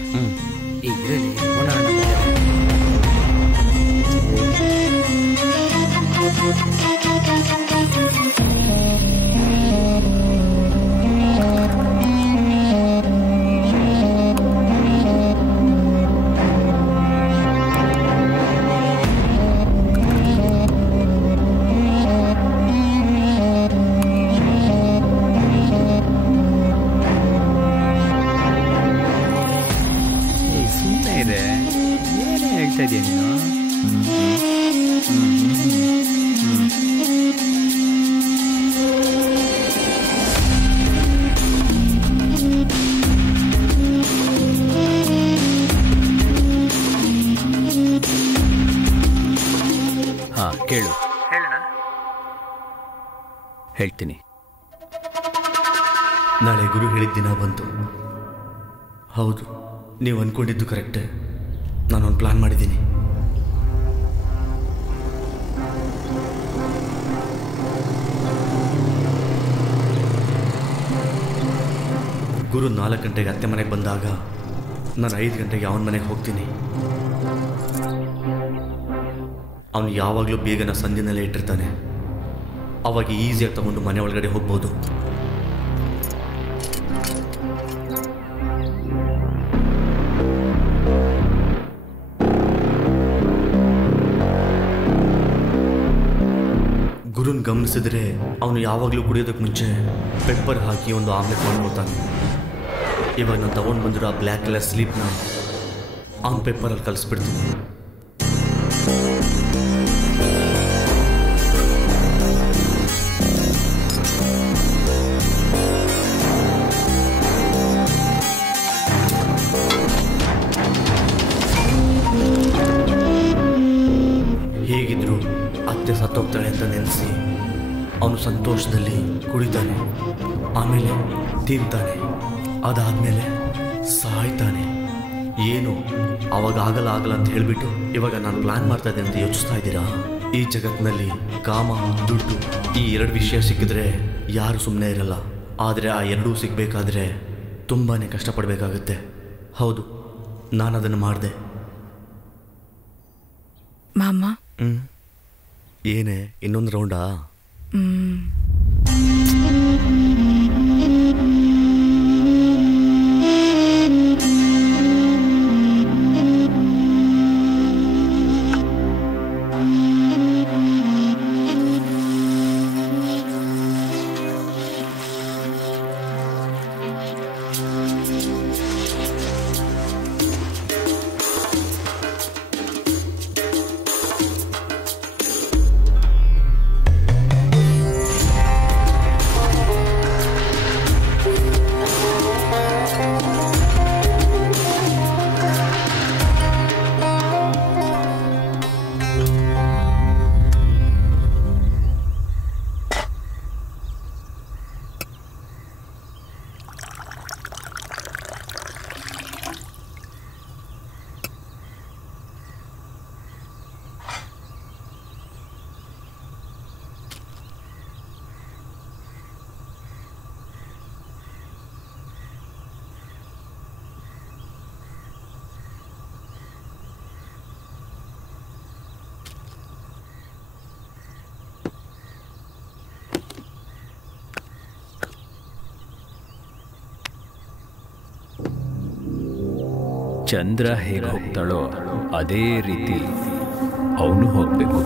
ಸುಮ್ಮನೆ ಇದೆ, ಏನೇ ಹೇಳ್ತಾ ಇದೀಯ ನೀನು? ಹಾ ಕೇಳು. ಹೇಳೋಣ. ಹೇಳ್ತೀನಿ. ನಾಳೆ ಗುರು ಹೇಳಿದ ದಿನ ಬಂತು. ಹೌದು, ನೀವು ಅಂದ್ಕೊಂಡಿದ್ದು ಕರೆಕ್ಟೇ. ನಾನೊಂದು ಪ್ಲಾನ್ ಮಾಡಿದ್ದೀನಿ. ಗುರು 4 ಗಂಟೆಗೆ ಅತ್ತೆ ಮನೆಗೆ ಬಂದಾಗ ನಾನು 5 ಗಂಟೆಗೆ ಅವನ ಮನೆಗೆ ಹೋಗ್ತೀನಿ. ಅವನು ಯಾವಾಗಲೂ ಬೇಗನ ಸಂಧಿನಲ್ಲೇ ಇಟ್ಟಿರ್ತಾನೆ. ಅವಾಗ ಈಸಿಯಾಗಿ ತಗೊಂಡು ಮನೆ ಒಳಗಡೆ ಹೋಗ್ಬೋದು. ಗುರುನ್ ಗಮನಿಸಿದ್ರೆ ಅವನು ಯಾವಾಗಲೂ ಕುಡಿಯೋದಕ್ಕೆ ಮುಂಚೆ ಪೆಪ್ಪರ್ ಹಾಕಿ ಒಂದು ಆಮ್ಲೆಟ್ ಮಾಡ್ಕೊಳ್ತಾನೆ. ಇವಾಗ ನಾನು ತಗೊಂಡು ಬಂದಿರೋ ಆ ಬ್ಲ್ಯಾಕ್ ಕಲರ್ ಸ್ಲೀಪ್ನ ಅವನ ಪೆಪ್ಪರಲ್ಲಿ ಕಲಿಸ್ಬಿಡ್ತೀನಿ. ಹೇಗಿದ್ರು ಅತ್ತೆ ಸತ್ತೋಗ್ತಾಳೆ ಅಂತ ನೆನೆಸಿ ಅವನು ಸಂತೋಷದಲ್ಲಿ ಕುಡಿತಾನೆ, ಆಮೇಲೆ ತಿಂತಾನೆ, ಅದಾದಮೇಲೆ ಸಾಯ್ತಾನೆ. ಏನು ಅವಾಗ ಆಗಲ್ಲ ಅಂತ ಹೇಳಿಬಿಟ್ಟು ಇವಾಗ ನಾನು ಪ್ಲಾನ್ ಮಾಡ್ತಾ ಇದ್ದೆ ಅಂತ ಯೋಚಿಸ್ತಾ ಇದ್ದೀರಾ? ಈ ಜಗತ್ತಿನಲ್ಲಿ ಕಾಮ, ದುಡ್ಡು ಈ 2 ವಿಷಯ ಸಿಕ್ಕಿದ್ರೆ ಯಾರು ಸುಮ್ಮನೆ ಇರಲ್ಲ. ಆದರೆ ಆ 2 ಸಿಗಬೇಕಾದ್ರೆ ತುಂಬಾ ಕಷ್ಟಪಡಬೇಕಾಗುತ್ತೆ. ಹೌದು, ನಾನು ಅದನ್ನು ಮಾಡಿದೆ. ಮಾಮ. ಏನೇ ಇನ್ನೊಂದು ರೌಂಡಾ? ಚಂದ್ರ ಹೇಗೆ ಹೋಗ್ತಾಳೋ ಅದೇ ರೀತಿ ಅವನು ಹೋಗ್ಬೇಕು.